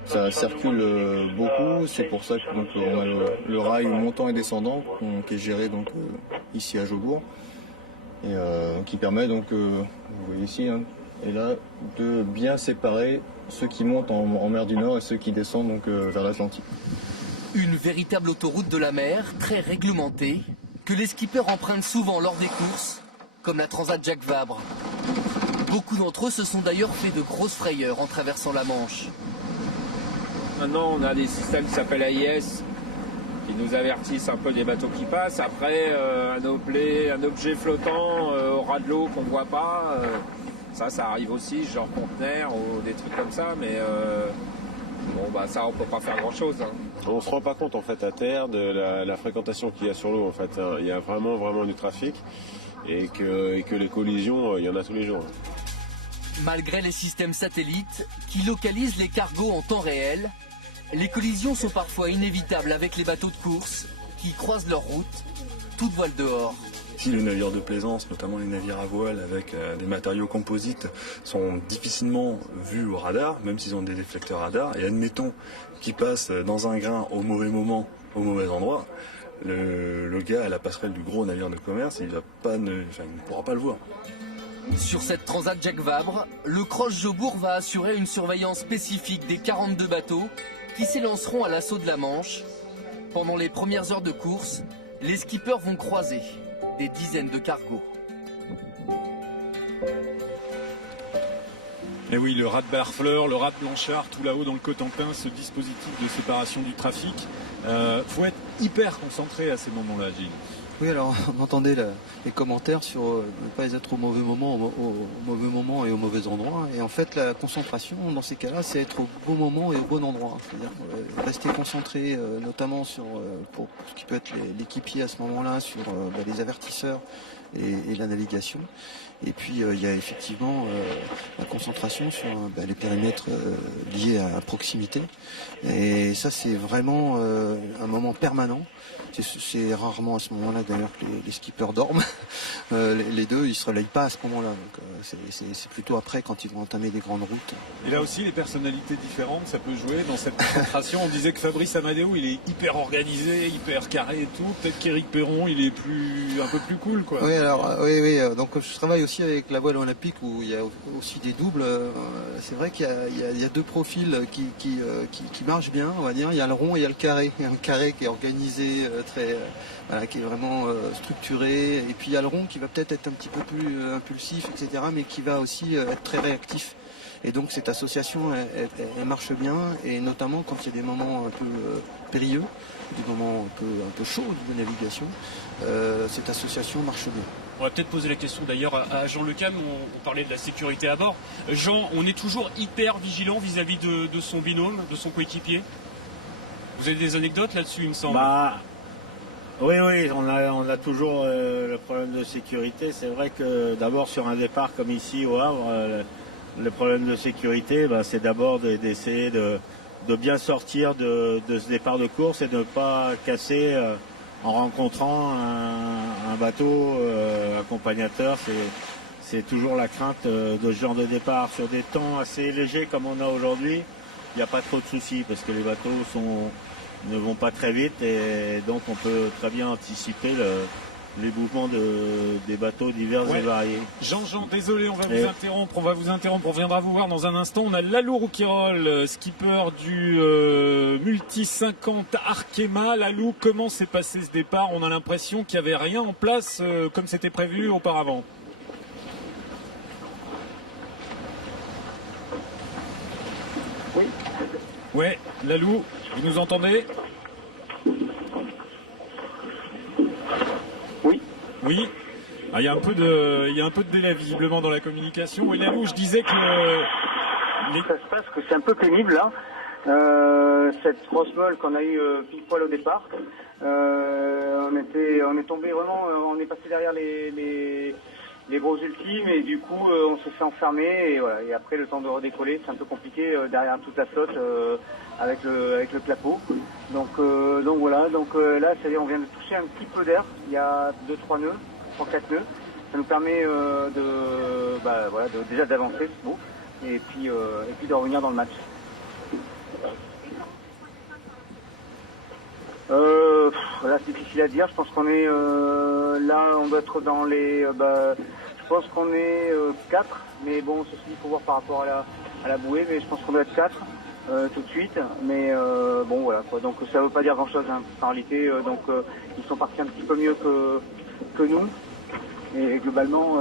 Ça circule beaucoup, c'est pour ça que donc, on a le rail montant et descendant qui est géré donc, ici à Jobourg et qui permet donc, vous voyez ici, hein, et là, de bien séparer ceux qui montent en mer du Nord et ceux qui descendent donc, vers l'Atlantique. Une véritable autoroute de la mer, très réglementée, que les skippers empruntent souvent lors des courses comme la Transat Jacques Vabre. Beaucoup d'entre eux se sont d'ailleurs fait de grosses frayeurs en traversant la Manche. Maintenant, on a des systèmes qui s'appellent AIS, qui nous avertissent un peu des bateaux qui passent. Après, un objet flottant au ras de l'eau qu'on ne voit pas, ça arrive aussi, genre conteneur ou des trucs comme ça, mais ça, on peut pas faire grand-chose. Hein. On se rend pas compte en fait à terre de la fréquentation qu'il y a sur l'eau. En fait, il y a vraiment du trafic et que les collisions, il y en a tous les jours. Malgré les systèmes satellites qui localisent les cargos en temps réel, les collisions sont parfois inévitables avec les bateaux de course qui croisent leur route, toutes voiles dehors. Si les navires de plaisance, notamment les navires à voile avec des matériaux composites, sont difficilement vus au radar, même s'ils ont des déflecteurs radar, et admettons qu'ils passent dans un grain au mauvais moment, au mauvais endroit, le gars à la passerelle du gros navire de commerce, il ne pourra pas le voir. Sur cette Transat Jacques Vabre, le Cross Jobourg va assurer une surveillance spécifique des 42 bateaux qui s'élanceront à l'assaut de la Manche. Pendant les premières heures de course, les skippers vont croiser des dizaines de cargos. Et oui, le rad Barfleur, le rad Blanchard, tout là-haut dans le Cotentin, ce dispositif de séparation du trafic. Faut être hyper concentré à ces moments-là, Gilles. Oui, alors on entendait les commentaires sur ne pas être au mauvais moment, au mauvais moment et au mauvais endroit. Et en fait, la concentration dans ces cas-là, c'est être au bon moment et au bon endroit. C'est-à-dire rester concentré, notamment pour ce qui peut être l'équipier à ce moment-là, sur les avertisseurs et la navigation. Et puis il y a effectivement la concentration sur les périmètres liés à proximité. Et ça, c'est vraiment un moment permanent. C'est rarement à ce moment-là d'ailleurs que les skippers dorment. Les deux, ils se relayent pas à ce moment-là. Donc c'est plutôt après quand ils vont entamer des grandes routes. Et là aussi, les personnalités différentes, ça peut jouer dans cette concentration. On disait que Fabrice Amadeo, il est hyper organisé, hyper carré et tout. Peut-être qu'Éric Perron, il est un peu plus cool, quoi. Oui, alors oui. Donc je travaille aussi avec la voile olympique où il y a aussi des doubles. C'est vrai qu'il y a deux profils qui marchent bien, on va dire. Il y a le rond et il y a le carré. Il y a un carré qui est organisé, qui est vraiment structuré. Et puis il y a le rond qui va peut-être être un petit peu plus impulsif, etc. Mais qui va aussi être très réactif. Et donc cette association, elle marche bien. Et notamment quand il y a des moments un peu périlleux, des moments un peu chauds au niveau de navigation, cette association marche bien. On va peut-être poser la question d'ailleurs à Jean Lecam, on parlait de la sécurité à bord. Jean, on est toujours hyper vigilant vis-à-vis de son binôme, de son coéquipier. Vous avez des anecdotes là-dessus, il me semble? Oui, on a toujours le problème de sécurité. C'est vrai que d'abord sur un départ comme ici au Havre, le problème de sécurité, c'est d'abord d'essayer de bien sortir de ce départ de course et de ne pas casser en rencontrant un bateau accompagnateur. C'est toujours la crainte de ce genre de départ. Sur des temps assez légers comme on a aujourd'hui, il n'y a pas trop de soucis parce que les bateaux ne vont pas très vite et donc on peut très bien anticiper les mouvements des bateaux divers et variés. Jean, désolé, on va vous interrompre, on reviendra vous voir dans un instant. On a Lalou Rouquayrol, skipper du Multi 50 Arkema. Lalou, comment s'est passé ce départ? On a l'impression qu'il n'y avait rien en place comme c'était prévu auparavant. Oui. Ouais, Lalou, vous nous entendez? Oui. Il y a un peu de délai visiblement dans la communication. Et Lalou, je disais que ça se passe que c'est un peu pénible là. Cette grosse molle qu'on a eu pile poil au départ, on est tombé vraiment, on est passé derrière les gros ultimes et du coup on s'est fait enfermer et voilà. Et après le temps de redécoller, c'est un peu compliqué derrière toute la flotte avec le clapot. Donc voilà, là ça y est, on vient de toucher un petit peu d'air. Il y a 2-3 nœuds, 3-4 nœuds. Ça nous permet déjà d'avancer, c'est beau, et puis de revenir dans le match. Là c'est difficile à dire. Je pense qu'on est là, on doit être dans les. Je pense qu'on est 4, mais bon, ceci il faut voir par rapport à la bouée, mais je pense qu'on doit être 4 tout de suite. Mais bon voilà quoi. Donc ça veut pas dire grand chose en réalité. Ils sont partis un petit peu mieux que nous. Et globalement,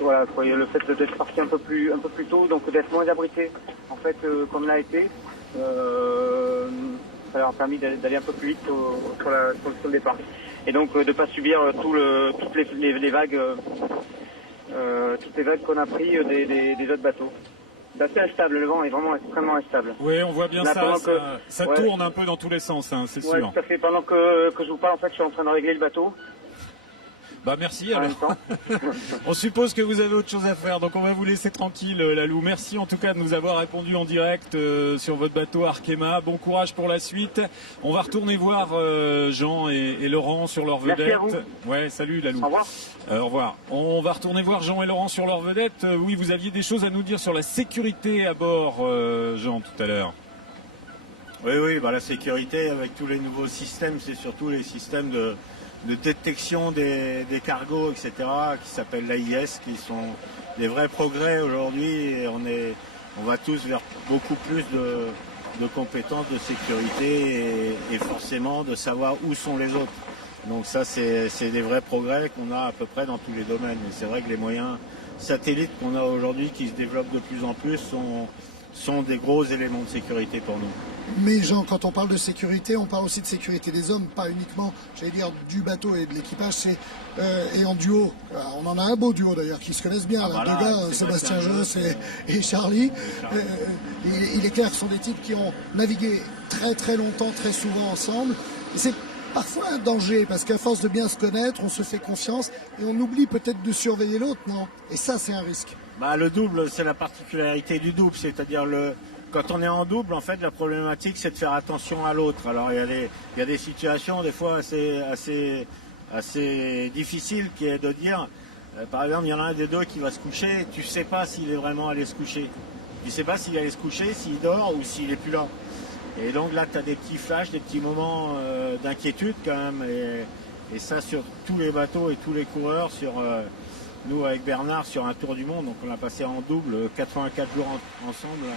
voilà, le fait d'être parti un peu plus tôt, donc d'être moins abrité, en fait, qu'on l'a été, ça leur a permis d'aller un peu plus vite sur le départ. Et donc de ne pas subir toutes les vagues, qu'on a pris des autres bateaux. C'est assez instable, le vent est vraiment extrêmement instable. Oui, on voit bien là, ça tourne un peu dans tous les sens, hein, c'est sûr. Tout à fait. Pendant que je vous parle, en fait, je suis en train de régler le bateau. Bah merci alors. On suppose que vous avez autre chose à faire, donc on va vous laisser tranquille, Lalou. Merci en tout cas de nous avoir répondu en direct sur votre bateau Arkema. Bon courage pour la suite. On va retourner voir Jean et Laurent sur leur vedette. Merci à vous. Ouais, salut Lalou. Au revoir. Au revoir. On va retourner voir Jean et Laurent sur leur vedette. Oui, vous aviez des choses à nous dire sur la sécurité à bord, Jean, tout à l'heure. Oui, bah, la sécurité avec tous les nouveaux systèmes, c'est surtout les systèmes de détection des cargos, etc., qui s'appellent l'AIS, qui sont des vrais progrès aujourd'hui. Et on va tous vers beaucoup plus de compétences de sécurité et forcément de savoir où sont les autres. Donc ça, c'est des vrais progrès qu'on a à peu près dans tous les domaines. Et c'est vrai que les moyens satellites qu'on a aujourd'hui, qui se développent de plus en plus, sont des gros éléments de sécurité pour nous. Mais Jean, quand on parle de sécurité, on parle aussi de sécurité des hommes, pas uniquement, j'allais dire, du bateau et de l'équipage, et en duo. On en a un beau duo d'ailleurs, qui se connaissent bien, là, deux gars, Sébastien Josse et Charlie. Il est clair que ce sont des types qui ont navigué très très longtemps, très souvent ensemble. Et c'est parfois un danger, parce qu'à force de bien se connaître, on se fait confiance et on oublie peut-être de surveiller l'autre, non? Et ça, c'est un risque. Bah, le double, c'est la particularité du double, c'est-à-dire quand on est en double, en fait, la problématique, c'est de faire attention à l'autre. Alors, il y a des situations, des fois, assez difficiles, qui est de dire, par exemple, il y en a un des deux qui va se coucher, tu ne sais pas s'il est vraiment allé se coucher. Tu ne sais pas s'il allait se coucher, s'il dort ou s'il n'est plus là. Et donc là, tu as des petits flashs, des petits moments d'inquiétude quand même. Et ça, sur tous les bateaux et tous les coureurs, nous, avec Bernard, sur un tour du monde, donc on a passé en double 84 jours ensemble. Là.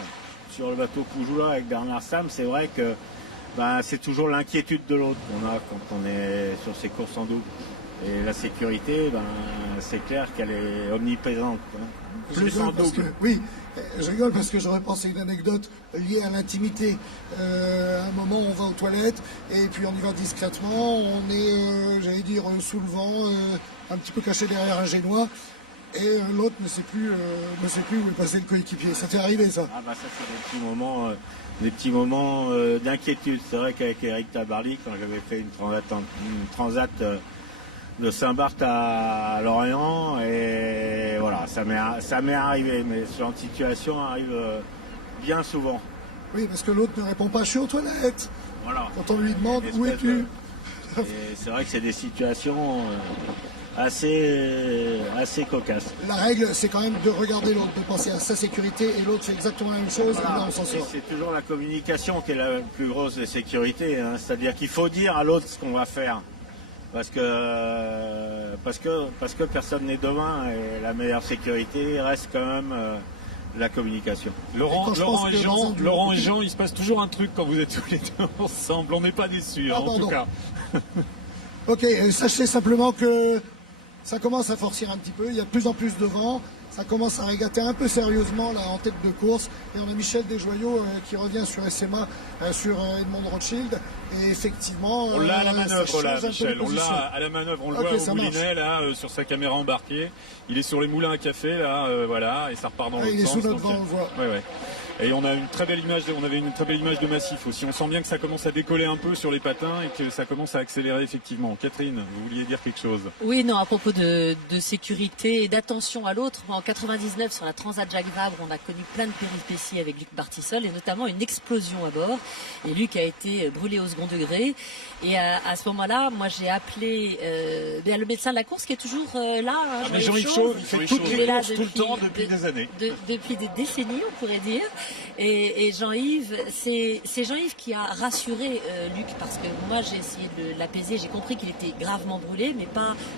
Sur le bateau Poujoula avec Bernard Sam, c'est vrai que c'est toujours l'inquiétude de l'autre qu'on a quand on est sur ces courses en double. Et la sécurité, c'est clair qu'elle est omniprésente. Plus en double. Oui, je rigole parce que je repense à une anecdote liée à l'intimité. À un moment, on va aux toilettes et puis on y va discrètement. On est, j'allais dire, sous le vent, un petit peu caché derrière un génois. Et l'autre ne sait plus où est passé le coéquipier. Ça t'est arrivé, ça? Ça, c'est des petits moments d'inquiétude. C'est vrai qu'avec Eric Tabarly, quand j'avais fait une transat de Saint-Barth à Lorient, et voilà, ça m'est arrivé. Mais ce genre de situation arrive bien souvent. Oui, parce que l'autre ne répond pas, je suis aux toilettes. Voilà. Quand on lui demande où es-tu. C'est vrai que c'est des situations assez cocasse. La règle, c'est quand même de regarder l'autre, de penser à sa sécurité, et l'autre fait exactement la même chose, et là on s'en sort. C'est toujours la communication qui est la plus grosse des sécurités, hein. C'est-à-dire qu'il faut dire à l'autre ce qu'on va faire. Parce que personne n'est devin, et la meilleure sécurité reste quand même la communication. Laurent et Jean, il se passe toujours un truc quand vous êtes tous les deux ensemble. On n'est pas déçus, en tout cas. Ok, sachez simplement que ça commence à forcir un petit peu, il y a de plus en plus de vent, ça commence à régater un peu sérieusement là en tête de course, et on a Michel Desjoyaux qui revient sur SMA, sur Edmond Rothschild, et effectivement... On l'a à la manœuvre là, Michel, on l'a à la manœuvre, on le voit au moulinet là, sur sa caméra embarquée, il est sur les moulins à café là, voilà, et ça repart dans l'autre sens. Il est sous notre vent, on le voit. Ouais. Et on a une très belle image, on avait une très belle image de massif aussi. On sent bien que ça commence à décoller un peu sur les patins et que ça commence à accélérer effectivement. Catherine, vous vouliez dire quelque chose? Oui, non, à propos de sécurité et d'attention à l'autre. En 99, sur la Transat Jacques Vabre, on a connu plein de péripéties avec Luc Bartissol et notamment une explosion à bord. Et Luc a été brûlé au second degré. Et à ce moment-là, moi j'ai appelé le médecin de la course qui est toujours là. Mais Jean-Yves Chaud, il fait toutes les courses tout le temps depuis des années. Depuis des décennies, on pourrait dire. Et Jean-Yves, c'est Jean-Yves qui a rassuré Luc, parce que moi j'ai essayé de l'apaiser, j'ai compris qu'il était gravement brûlé, mais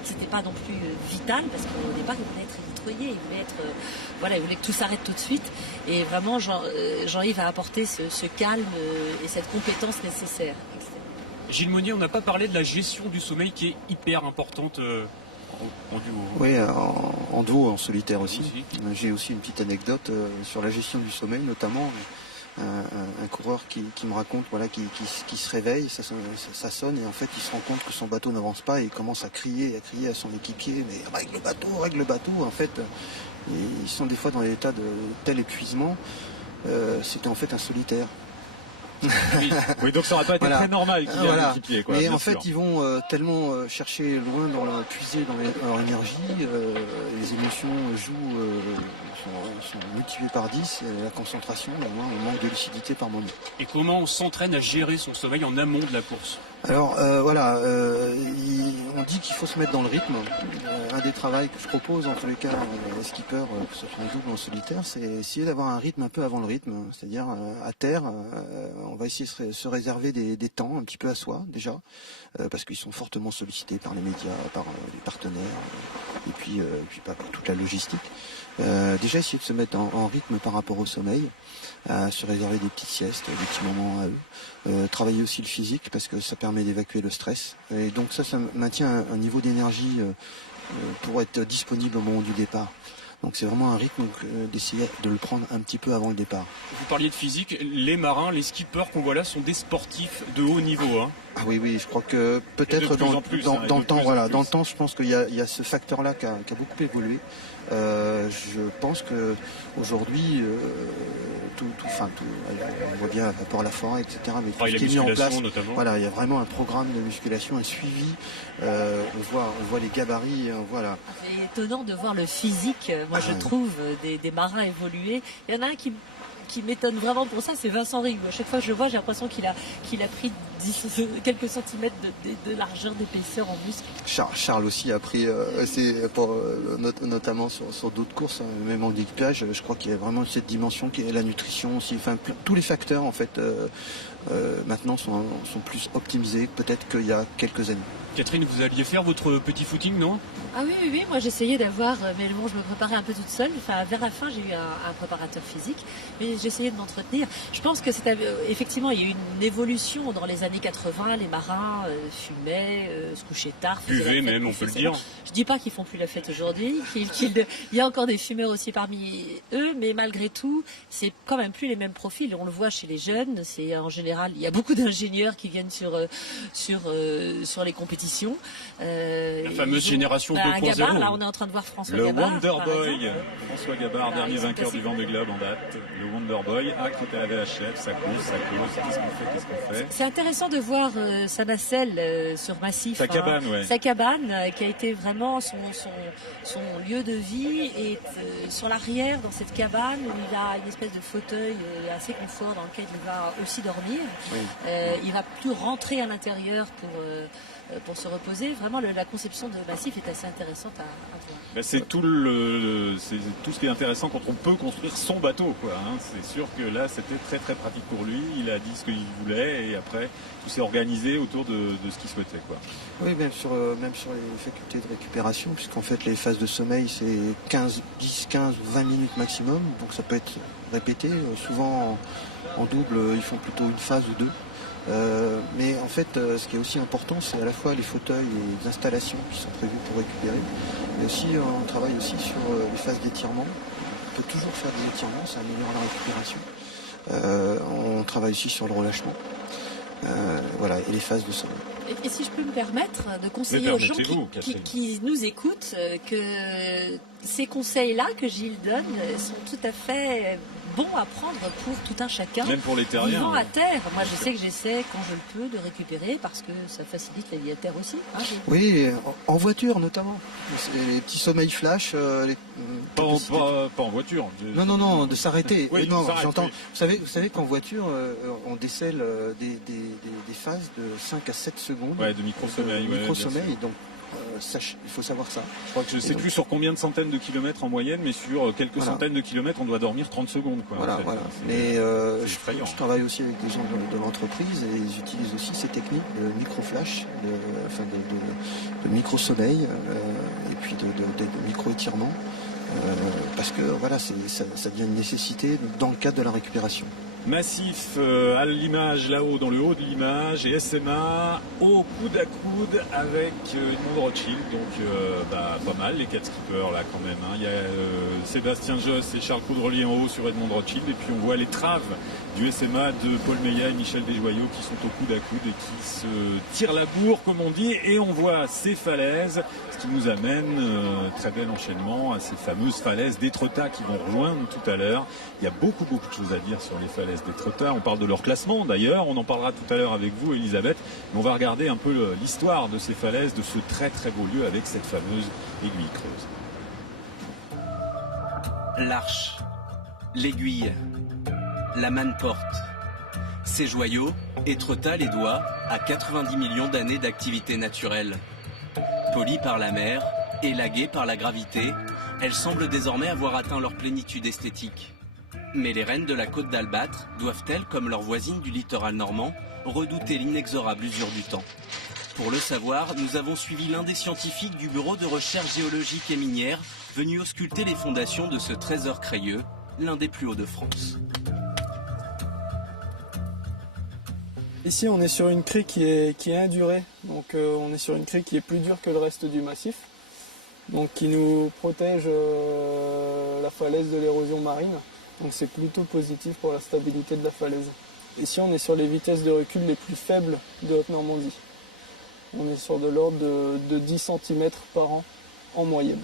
c'était pas non plus vital, parce qu'au départ il voulait être évitroyé, il voulait que tout s'arrête tout de suite. Et vraiment Jean-Yves a apporté ce calme et cette compétence nécessaire. Gilles Monnier, on n'a pas parlé de la gestion du sommeil qui est hyper importante en duo. Oui, en duo, en solitaire aussi. J'ai aussi une petite anecdote sur la gestion du sommeil, notamment un coureur qui me raconte qui se réveille, ça sonne et en fait il se rend compte que son bateau n'avance pas et il commence à crier à son équipier, mais règle le bateau. En fait, ils sont des fois dans l'état de tel épuisement, c'était en fait un solitaire. Oui, donc ça n'aurait pas été très normal qu'il y ait un équipier. Mais en fait, ils vont tellement chercher loin, puiser dans leur énergie, les émotions sont multipliées par 10, et la concentration, on manque de lucidité par moment. Et comment on s'entraîne à gérer son sommeil en amont de la course? Alors on dit qu'il faut se mettre dans le rythme. Un des travaux que je propose, en tous les cas, les skippers, que ce soit en double ou en solitaire, c'est essayer d'avoir un rythme un peu avant le rythme. C'est-à-dire, à terre, on va essayer de se réserver des temps un petit peu à soi, déjà, parce qu'ils sont fortement sollicités par les médias, par les partenaires, et puis par toute la logistique. Déjà, essayer de se mettre en rythme par rapport au sommeil, se réserver des petites siestes, des petits moments à eux. Travailler aussi le physique, parce que ça permet d'évacuer le stress. Et donc ça maintient un niveau d'énergie pour être disponible au moment du départ. Donc c'est vraiment un rythme d'essayer de le prendre un petit peu avant le départ. Vous parliez de physique, les marins, les skippers qu'on voit là sont des sportifs de haut niveau. Hein. Ah oui, je crois que peut-être dans le temps, je pense qu'il y a ce facteur-là qui a beaucoup évolué. Je pense que aujourd'hui, on voit bien rapport à la forêt, etc. Mais tout ce qui est mis en place, il y a vraiment un programme de musculation, un suivi. On voit les gabarits, voilà. C'est étonnant de voir le physique. Moi, je trouve des marins évolués. Il y en a un qui m'étonne vraiment pour ça, c'est Vincent Rigue. À chaque fois que je le vois, j'ai l'impression qu'il a pris quelques centimètres de largeur, d'épaisseur en muscle. Charles aussi a pris, notamment sur d'autres courses, même en équipage, je crois qu'il y a vraiment cette dimension qui est la nutrition aussi. Enfin, tous les facteurs en fait maintenant sont plus optimisés peut-être qu'il y a quelques années. Catherine, vous alliez faire votre petit footing, non? Ah oui, moi j'essayais d'avoir, mais bon, je me préparais un peu toute seule. Enfin, vers la fin, j'ai eu un préparateur physique, mais j'essayais de m'entretenir. Je pense que effectivement, il y a eu une évolution dans les années 80. Les marins fumaient, se couchaient tard. Buvaient même, on peut le dire. Je dis pas qu'ils font plus la fête aujourd'hui. Il y a encore des fumeurs aussi parmi eux, mais malgré tout, c'est quand même plus les mêmes profils. On le voit chez les jeunes. C'est en général, il y a beaucoup d'ingénieurs qui viennent sur les compétitions. La fameuse génération 2.0. Gabard, là, on est en train de voir François Gabard. Le Wonderboy. François Gabard, dernier vainqueur du Vendée Globe en date. Le Wonderboy, qui était à la VHF, ça cause. Qu'est-ce qu'on fait? C'est intéressant de voir sa nacelle sur Massif. Sa cabane, Sa cabane, qui a été vraiment son lieu de vie. Et sur l'arrière, dans cette cabane, où il a une espèce de fauteuil assez confort dans lequel il va aussi dormir. Oui. Il va plus rentrer à l'intérieur pour se reposer. Vraiment, la conception de Massif est assez intéressante à voir. C'est tout ce qui est intéressant quand on peut construire son bateau, quoi. C'est sûr que là, c'était très très pratique pour lui. Il a dit ce qu'il voulait et après, tout s'est organisé autour de ce qu'il souhaitait, quoi. Oui, même sur les facultés de récupération, puisqu'en fait, les phases de sommeil, c'est 10, 15 ou 20 minutes maximum. Donc ça peut être répété. Souvent, en double, ils font plutôt une phase ou deux. Mais en fait, ce qui est aussi important, c'est à la fois les fauteuils et les installations qui sont prévues pour récupérer. Mais aussi, on travaille aussi sur les phases d'étirement. On peut toujours faire des étirements, ça améliore la récupération. On travaille aussi sur le relâchement. Et les phases de sommeil. Et si je peux me permettre de conseiller aux gens qui nous écoutent que ces conseils-là que Gilles donne sont tout à fait bons à prendre pour tout un chacun. Même pour les terriens. Vivant à terre. Moi, je sais que j'essaie quand je le peux de récupérer parce que ça facilite la vie à terre aussi. Oui, en voiture notamment. Les petits sommeils flash. Pas en voiture. Non, de s'arrêter. Oui, non, j'entends. Vous savez qu'en voiture, on décèle des phases de 5 à 7 secondes. Ouais, de micro-sommeil. Donc, il faut savoir ça. Je crois que je ne sais plus sur combien de centaines de kilomètres en moyenne, mais sur quelques centaines de kilomètres, on doit dormir 30 secondes. Quoi, voilà. Mais je travaille aussi avec des gens de l'entreprise et ils utilisent aussi ces techniques de micro-flash, de micro-sommeil et puis de micro-étirement. Parce que ça devient une nécessité dans le cadre de la récupération. Massif à l'image là-haut, dans le haut de l'image, et SMA au coude à coude avec Edmond Rothschild, donc pas mal les 4 skippers là quand même. Il y a Sébastien Josse et Charles Caudrelier en haut sur Edmond Rothschild, et puis on voit les traves du SMA de Paul Meillat et Michel Desjoyaux qui sont au coude à coude et qui se tirent la bourre comme on dit, et on voit ces falaises, ce qui nous amène, très bel enchaînement, à ces fameuses falaises d'Étretat qui vont rejoindre tout à l'heure. Il y a beaucoup de choses à dire sur les falaises d'Étretat. On parle de leur classement d'ailleurs, on en parlera tout à l'heure avec vous Elisabeth, mais on va regarder un peu l'histoire de ces falaises, de ce très très beau lieu avec cette fameuse aiguille creuse. L'Arche, l'aiguille, la manne porte. Ces joyaux, Étretat les doit à 90 millions d'années d'activité naturelle. Polies par la mer, élaguées par la gravité, elles semblent désormais avoir atteint leur plénitude esthétique. Mais les reines de la côte d'Albâtre doivent-elles, comme leurs voisines du littoral normand, redouter l'inexorable usure du temps? Pour le savoir, nous avons suivi l'un des scientifiques du Bureau de recherche géologique et minière venu ausculter les fondations de ce trésor crayeux, l'un des plus hauts de France. Ici, on est sur une crique qui est indurée, donc on est sur une crique qui est plus dure que le reste du massif, donc qui nous protège la falaise de l'érosion marine. Donc c'est plutôt positif pour la stabilité de la falaise. Ici, on est sur les vitesses de recul les plus faibles de Haute-Normandie. On est sur de l'ordre de 10 cm par an en moyenne.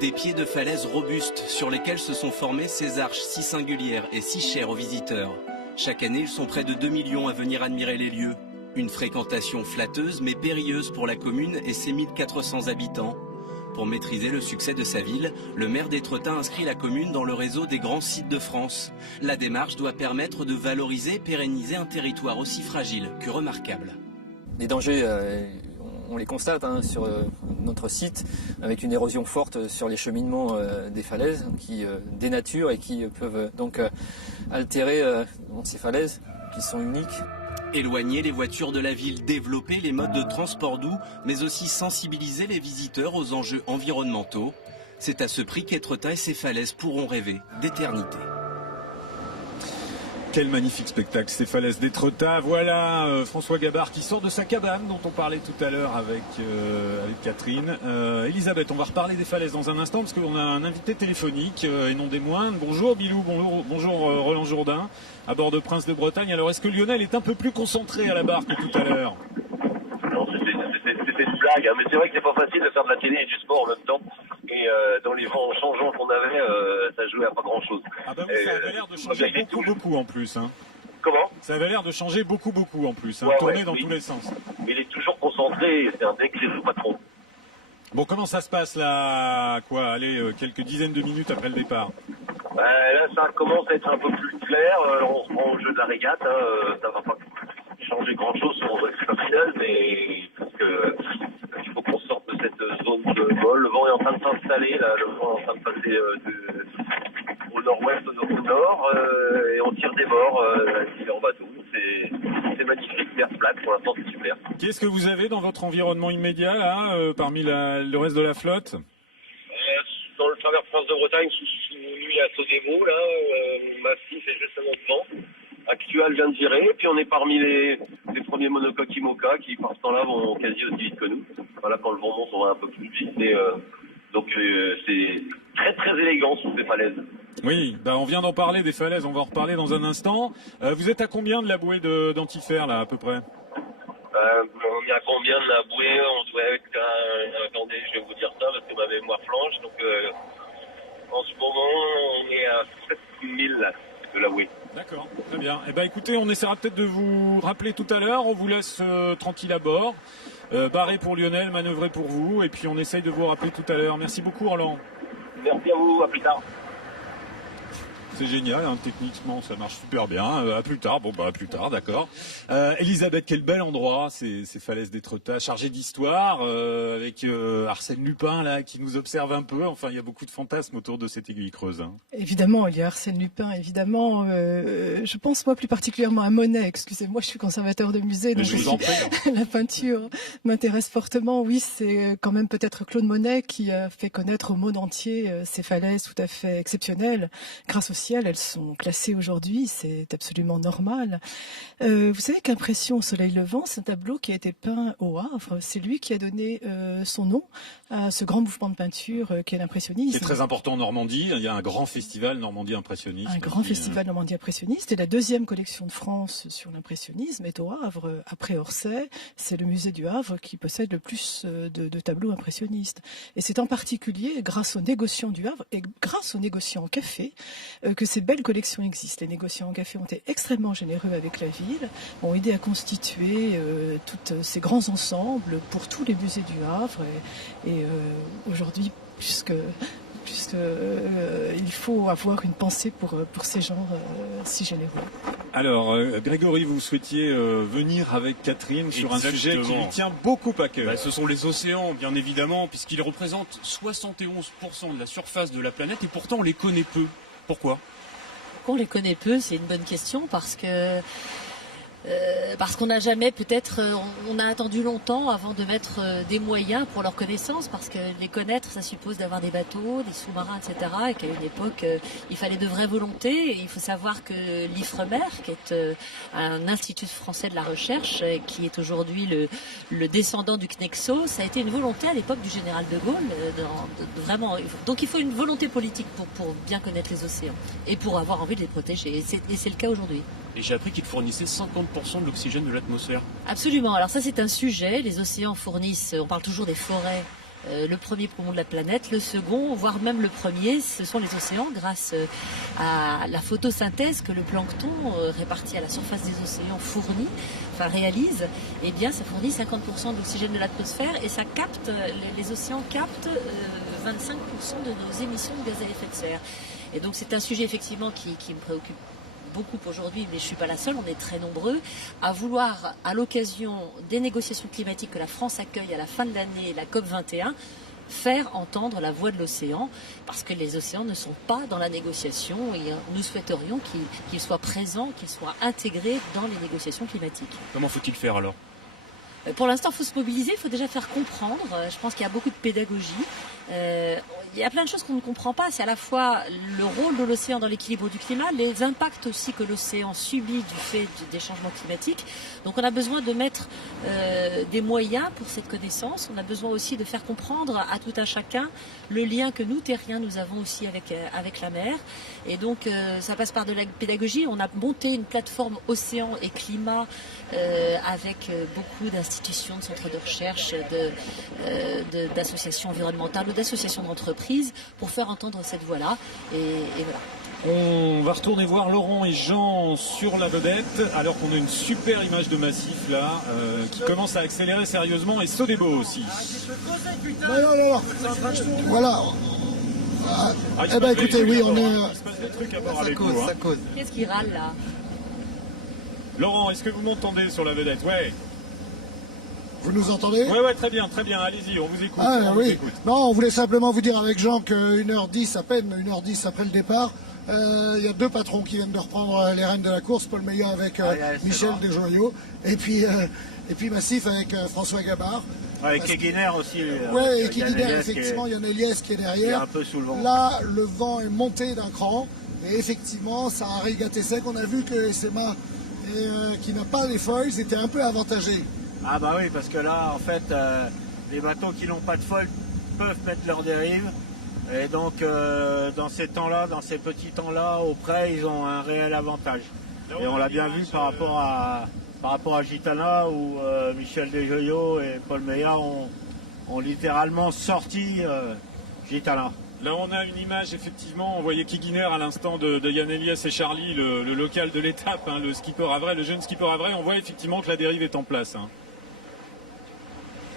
Des pieds de falaise robustes sur lesquels se sont formées ces arches si singulières et si chères aux visiteurs. Chaque année, ils sont près de 2 millions à venir admirer les lieux. Une fréquentation flatteuse mais périlleuse pour la commune et ses 1400 habitants. Pour maîtriser le succès de sa ville, le maire d'Étretat inscrit la commune dans le réseau des grands sites de France. La démarche doit permettre de valoriser et pérenniser un territoire aussi fragile que remarquable. Les dangers, on les constate sur notre site, avec une érosion forte sur les cheminements des falaises qui dénaturent et qui peuvent donc altérer ces falaises qui sont uniques. Éloigner les voitures de la ville, développer les modes de transport doux, mais aussi sensibiliser les visiteurs aux enjeux environnementaux. C'est à ce prix qu'Étretat et ses falaises pourront rêver d'éternité. Quel magnifique spectacle, ces falaises d'Étretat. Voilà François Gabard qui sort de sa cabane dont on parlait tout à l'heure avec Catherine. Elisabeth, on va reparler des falaises dans un instant parce qu'on a un invité téléphonique et non des moindres. Bonjour Bilou, bonjour Roland Jourdain à bord de Prince de Bretagne. Alors est-ce que Lionel est un peu plus concentré à la barre que tout à l'heure? Non, c'était une blague, hein, mais c'est vrai que c'est pas facile de faire de la télé et du sport en même temps. Et dans les vents changeants qu'on avait, ça jouait à pas grand chose. Ah bah oui, ça avait l'air de changer beaucoup en plus. Hein. Comment? Ça avait l'air de changer beaucoup en plus, hein, tourner dans tous les sens. Il est toujours concentré, c'est un excellent patron. Bon, comment ça se passe là, quelques dizaines de minutes après le départ? Là, ça commence à être un peu plus clair, on se prend au jeu de la régate, hein, ça va pas changer grand chose sur le résultat final, mais parce que il faut qu'on sorte de cette zone de vol. Le vent est en train de s'installer, là, le vent est en train de passer au nord-ouest, au nord, et on tire des bords en bateau. C'est magnifique, mer plate, pour l'instant c'est super. Qu'est-ce que vous avez dans votre environnement immédiat là, parmi le reste de la flotte? Dans le travers France de Bretagne, sous lui, il y a Sodebo, là, Massif est juste à notre vent. Actual vient de virer, puis on est parmi les premiers monocoques IMOCA qui, par ce temps-là, vont quasi aussi vite que nous. Voilà, quand le vent monte, on va un peu plus vite, mais donc c'est très très élégant sous ces falaises. Oui, on vient d'en parler des falaises, on va en reparler dans un instant. Vous êtes à combien de la bouée d'Antifer, là, à peu près? On est à combien de la bouée? On doit être à... Attendez, je vais vous dire ça, parce que ma mémoire flanche, donc en ce moment, on est à 7000 de la bouée. D'accord, très bien. Eh ben, écoutez, on essaiera peut-être de vous rappeler tout à l'heure. On vous laisse tranquille à bord. Barré pour Lionel, manœuvré pour vous. Et puis on essaye de vous rappeler tout à l'heure. Merci beaucoup, Roland. Merci à vous, à plus tard. C'est génial, hein, techniquement ça marche super bien. À plus tard, à plus tard, d'accord. Elisabeth, quel bel endroit, ces falaises d'Étretat, chargées d'histoire, avec Arsène Lupin là qui nous observe un peu. Enfin, il y a beaucoup de fantasmes autour de cette aiguille creuse. Hein. Évidemment, il y a Arsène Lupin, évidemment. Je pense moi plus particulièrement à Monet. Excusez-moi, je suis conservateur de musée, donc la peinture m'intéresse fortement. Oui, c'est quand même peut-être Claude Monet qui a fait connaître au monde entier ces falaises tout à fait exceptionnelles, grâce aussi essentielles, elles sont classées aujourd'hui, c'est absolument normal. Vous savez qu'Impression au soleil levant, c'est un tableau qui a été peint au Havre. C'est lui qui a donné son nom à ce grand mouvement de peinture qu'est l'impressionnisme. C'est très important en Normandie, il y a un grand festival Normandie impressionniste. Un grand festival Normandie impressionniste, et la deuxième collection de France sur l'impressionnisme est au Havre. Après Orsay, c'est le musée du Havre qui possède le plus de tableaux impressionnistes. Et c'est en particulier grâce aux négociants du Havre et grâce aux négociants en café que ces belles collections existent. Les négociants en café ont été extrêmement généreux avec la ville, ont aidé à constituer tous ces grands ensembles pour tous les musées du Havre. Et aujourd'hui, il faut avoir une pensée pour ces gens si généreux. Alors, Grégory, vous souhaitiez venir avec Catherine sur un sujet qui lui tient beaucoup à cœur. Ce sont les océans, bien évidemment, puisqu'ils représentent 71% de la surface de la planète, et pourtant on les connaît peu. Pourquoi ? On les connaît peu, c'est une bonne question, parce qu'on n'a jamais, peut-être, on a attendu longtemps avant de mettre des moyens pour leur connaissance, parce que les connaître, ça suppose d'avoir des bateaux, des sous-marins, etc. Et qu'à une époque, il fallait de vraies volontés. Et il faut savoir que l'IFREMER, qui est un institut français de la recherche, qui est aujourd'hui le descendant du CNEXO, ça a été une volonté à l'époque du général de Gaulle, vraiment. Donc il faut une volonté politique pour bien connaître les océans et pour avoir envie de les protéger. Et c'est le cas aujourd'hui. Et j'ai appris qu'ils fournissaient 50% de l'oxygène de l'atmosphère. Absolument. Alors ça, c'est un sujet. Les océans fournissent, on parle toujours des forêts, le premier poumon de la planète. Le second, voire même le premier, ce sont les océans, grâce à la photosynthèse que le plancton réparti à la surface des océans réalise. Eh bien, ça fournit 50% de l'oxygène de l'atmosphère et ça capte, les océans captent 25% de nos émissions de gaz à effet de serre. Et donc, c'est un sujet effectivement qui me préoccupe beaucoup aujourd'hui, mais je ne suis pas la seule, on est très nombreux à vouloir, à l'occasion des négociations climatiques que la France accueille à la fin de l'année, la COP21, faire entendre la voix de l'océan, parce que les océans ne sont pas dans la négociation et nous souhaiterions qu'ils soient présents, qu'ils soient intégrés dans les négociations climatiques. Comment faut-il faire alors ? Pour l'instant, il faut se mobiliser, il faut déjà faire comprendre. Je pense qu'il y a beaucoup de pédagogie. Il y a plein de choses qu'on ne comprend pas. C'est à la fois le rôle de l'océan dans l'équilibre du climat, les impacts aussi que l'océan subit du fait des changements climatiques. Donc on a besoin de mettre des moyens pour cette connaissance. On a besoin aussi de faire comprendre à tout un chacun le lien que nous, terriens, nous avons aussi avec la mer. Et donc ça passe par de la pédagogie. On a monté une plateforme océan et climat avec beaucoup d'institutions, de centres de recherche, d'associations environnementales ou d'associations d'entreprises pour faire entendre cette voix-là. Et voilà. On va retourner voir Laurent et Jean sur la vedette, alors qu'on a une super image de massif là, qui commence à accélérer sérieusement, et Sodebo aussi. Non. Voilà. Eh ben écoutez, oui, on est... Ça cause. Qu'est-ce qui râle là? Laurent, est-ce que vous m'entendez sur la vedette? Ouais. Vous nous entendez? Ouais, très bien, allez-y, on vous écoute. Vous écoute. Non, on voulait simplement vous dire avec Jean qu'1h10 après le départ, il y a deux patrons qui viennent de reprendre les rênes de la course, Paul Meillat avec Michel Desjoyaux, et puis Massif avec François Gabard. Avec Keguiner aussi. Oui, et Keguiner, effectivement, il y en a Eliès qui est derrière. Un peu sous le vent. Là, le vent est monté d'un cran, et effectivement, ça a régaté sec. On a vu que SMA, qui n'a pas les foils, était un peu avantagé. Ah bah oui, parce que là, en fait, les bateaux qui n'ont pas de foils peuvent mettre leur dérive. Et donc, dans ces temps-là, dans ces petits temps-là, au près, ils ont un réel avantage. Et on l'a bien vu par rapport à Gitana, où Michel Desjoyaux et Paul Meillat ont littéralement sorti Gitana. Là, on a une image, effectivement, on voyait Keguiner à l'instant de Yann Eliès et Charlie, le local de l'étape, le skipper Avray, le jeune skipper Avray. On voit effectivement que la dérive est en place.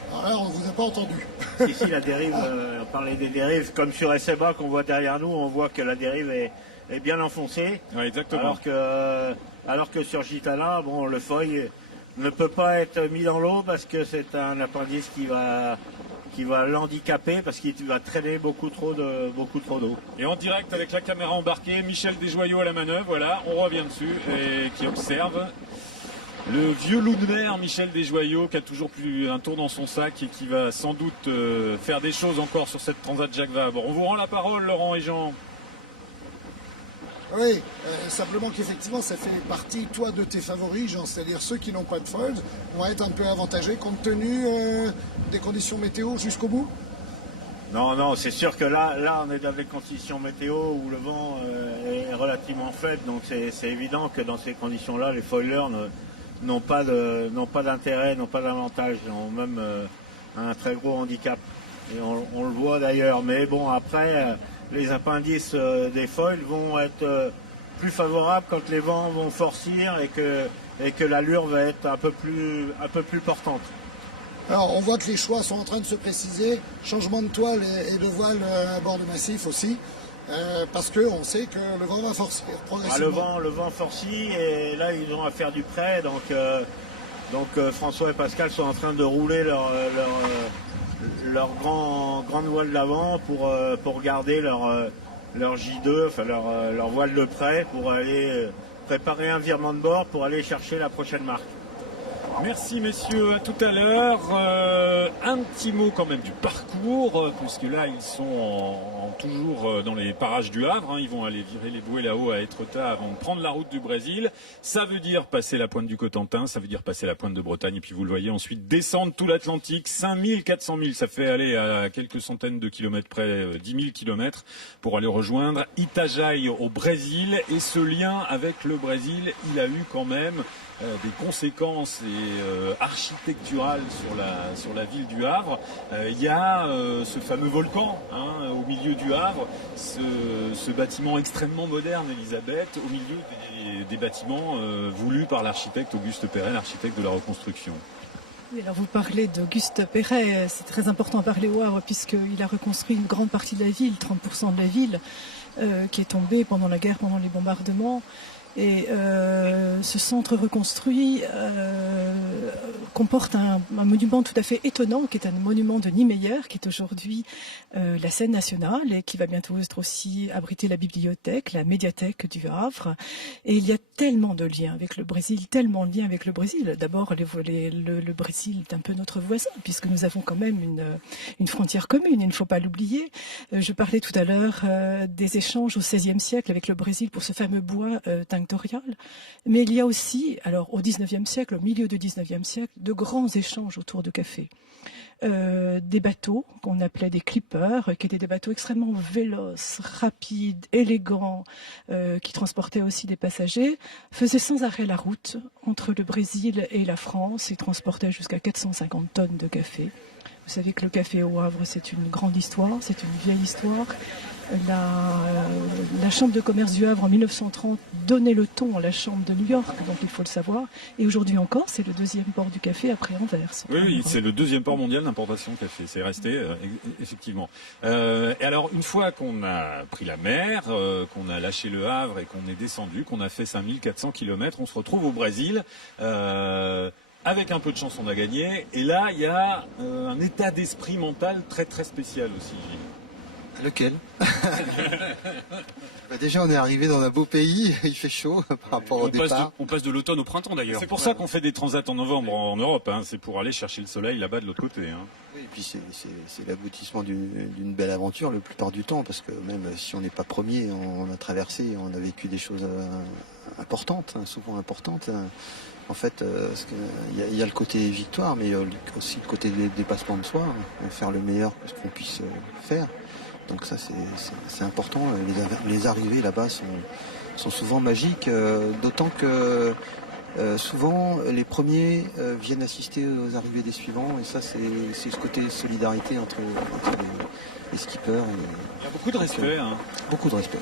Alors là, on ne vous a pas entendu. Si, la dérive, on parlait des dérives, comme sur SMA qu'on voit derrière nous, on voit que la dérive est bien enfoncée. Ouais, exactement. Alors que sur Gitana, bon, le foil ne peut pas être mis dans l'eau parce que c'est un appendice qui va l'handicaper parce qu'il va traîner beaucoup trop d'eau. Et en direct avec la caméra embarquée, Michel Desjoyaux à la manœuvre, voilà, on revient dessus et qui observe le vieux loup de mer Michel Desjoyaux qui a toujours plus un tour dans son sac et qui va sans doute faire des choses encore sur cette Transat Jacques Vabre. On vous rend la parole, Laurent et Jean. Oui, simplement qu'effectivement, ça fait partie, toi, de tes favoris, Jean. C'est-à-dire ceux qui n'ont pas de foils vont être un peu avantagés compte tenu des conditions météo jusqu'au bout. Non, c'est sûr que là, on est dans des conditions météo où le vent est relativement faible. Donc c'est évident que dans ces conditions-là, les foilers n'ont pas d'intérêt, n'ont pas d'avantage, ont même un très gros handicap. Et on le voit d'ailleurs. Mais bon, après, les appendices des foils vont être plus favorables quand les vents vont forcir et que l'allure va être un peu plus portante. Alors, on voit que les choix sont en train de se préciser. Changement de toile et de voile à bord de massif aussi. Parce qu'on sait que le vent va forcer progressivement. Le vent forcit et là, ils ont à faire du prêt. Donc François et Pascal sont en train de rouler leur grande voile d'avant pour garder leur J2, enfin leur voile de prêt pour aller préparer un virement de bord pour aller chercher la prochaine marque. Merci messieurs, à tout à l'heure. Un petit mot quand même du parcours, puisque là ils sont toujours dans les parages du Havre, hein. Ils vont aller virer les bouées là-haut à Etretat avant de prendre la route du Brésil. Ça veut dire passer la pointe du Cotentin, ça veut dire passer la pointe de Bretagne, et puis vous le voyez ensuite descendre tout l'Atlantique, 5400 000, ça fait aller à quelques centaines de kilomètres près, 10 000 kilomètres, pour aller rejoindre Itajaí au Brésil. Et ce lien avec le Brésil, il a eu quand même des conséquences architecturales sur la ville du Havre. Il y a ce fameux volcan au milieu du Havre, ce bâtiment extrêmement moderne, Elisabeth, au milieu des bâtiments voulus par l'architecte Auguste Perret, l'architecte de la reconstruction. Oui, alors vous parlez d'Auguste Perret, c'est très important à parler au Havre puisqu'il a reconstruit une grande partie de la ville, 30% de la ville, qui est tombée pendant la guerre, pendant les bombardements. Et ce centre reconstruit comporte un monument tout à fait étonnant, qui est un monument de Niemeyer, qui est aujourd'hui la scène nationale et qui va bientôt être aussi abriter la bibliothèque, la médiathèque du Havre. Et il y a tellement de liens avec le Brésil, tellement de liens avec le Brésil. D'abord, le Brésil est un peu notre voisin, puisque nous avons quand même une frontière commune, il ne faut pas l'oublier. Je parlais tout à l'heure des échanges au XVIe siècle avec le Brésil pour ce fameux bois tinctorial. Mais il y a aussi, alors au XIXe siècle, au milieu du XIXe siècle, de grands échanges autour de café. Des bateaux qu'on appelait des clippers, qui étaient des bateaux extrêmement véloces, rapides, élégants, qui transportaient aussi des passagers, faisaient sans arrêt la route entre le Brésil et la France et transportaient jusqu'à 450 tonnes de café. Vous savez que le café au Havre, c'est une grande histoire, c'est une vieille histoire. La Chambre de commerce du Havre en 1930 donnait le ton à la Chambre de New York, donc il faut le savoir. Et aujourd'hui encore, c'est le deuxième port du café après Anvers. Oui, c'est le deuxième port mondial d'importation de café. C'est resté, effectivement. Et alors, une fois qu'on a pris la mer, qu'on a lâché le Havre et qu'on est descendu, qu'on a fait 5400 km, on se retrouve au Brésil. Avec un peu de chance, on a gagné. Et là, il y a un état d'esprit mental très très spécial aussi. Lequel? Déjà, on est arrivé dans un beau pays, il fait chaud par rapport au départ. On passe de l'automne au printemps d'ailleurs. C'est pour ça qu'on fait des transats en novembre en Europe, hein. C'est pour aller chercher le soleil là-bas de l'autre côté. Hein. Oui, et puis c'est l'aboutissement d'une belle aventure la plupart du temps, parce que même si on n'est pas premier, on a traversé, on a vécu des choses importantes, souvent importantes. En fait, il y a le côté victoire, mais aussi le côté dépassement de soi, faire le meilleur que ce qu'on puisse faire. Donc ça, c'est important. Les arrivées là-bas sont souvent magiques, d'autant que souvent les premiers viennent assister aux arrivées des suivants, et ça, c'est ce côté solidarité entre les skippers. Il y a beaucoup de respect. Beaucoup de respect.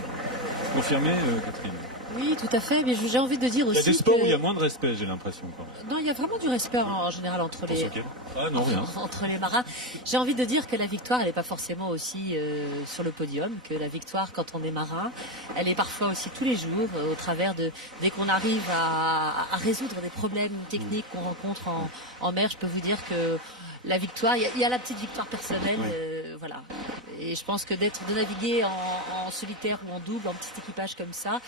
Confirmé, Catherine? Oui, tout à fait, mais j'ai envie de dire aussi. Il y a des sports où il y a moins de respect, j'ai l'impression. Non, il y a vraiment du respect en général entre les marins. J'ai envie de dire que la victoire, elle n'est pas forcément aussi sur le podium, que la victoire, quand on est marin, elle est parfois aussi tous les jours, au travers de dès qu'on arrive à résoudre des problèmes techniques qu'on rencontre en mer. Je peux vous dire que la victoire, il y a la petite victoire personnelle, voilà. Et je pense que de naviguer en solitaire ou en double, en petit équipage comme ça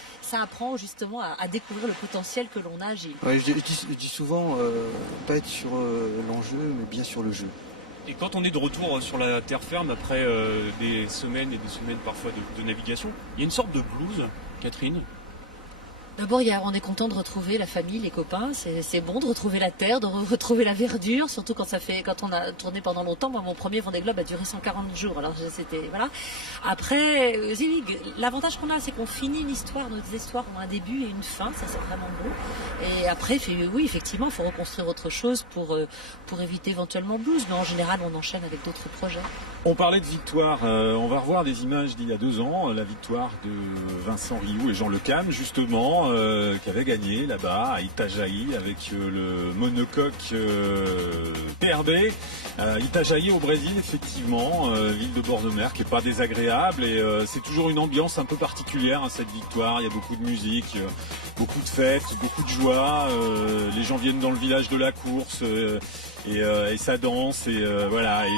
apprend justement à découvrir le potentiel que l'on a. Ouais, je dis souvent, pas être sur l'enjeu, mais bien sur le jeu. Et quand on est de retour sur la terre ferme après des semaines et des semaines parfois de navigation, il y a une sorte de blues Catherine? D'abord, on est content de retrouver la famille, les copains. C'est bon de retrouver la terre, de retrouver la verdure, surtout quand on a tourné pendant longtemps. Moi, mon premier Vendée Globe a duré 140 jours. Alors c'était voilà. Après, l'avantage qu'on a, c'est qu'on finit une histoire. Nos histoires ont un début et une fin. Ça, c'est vraiment beau. Et après, oui, effectivement, il faut reconstruire autre chose pour éviter éventuellement blues. Mais en général, on enchaîne avec d'autres projets. On parlait de victoire. On va revoir des images d'il y a 2 ans. La victoire de Vincent Rioux et Jean Le Cam, justement. Qui avait gagné là-bas à Itajaí avec le monocoque PRB. Itajaí au Brésil, effectivement, ville de bord de mer qui est pas désagréable et c'est toujours une ambiance un peu particulière à cette victoire. Il y a beaucoup de musique, beaucoup de fêtes, beaucoup de joie. Les gens viennent dans le village de la course et ça danse et voilà. Et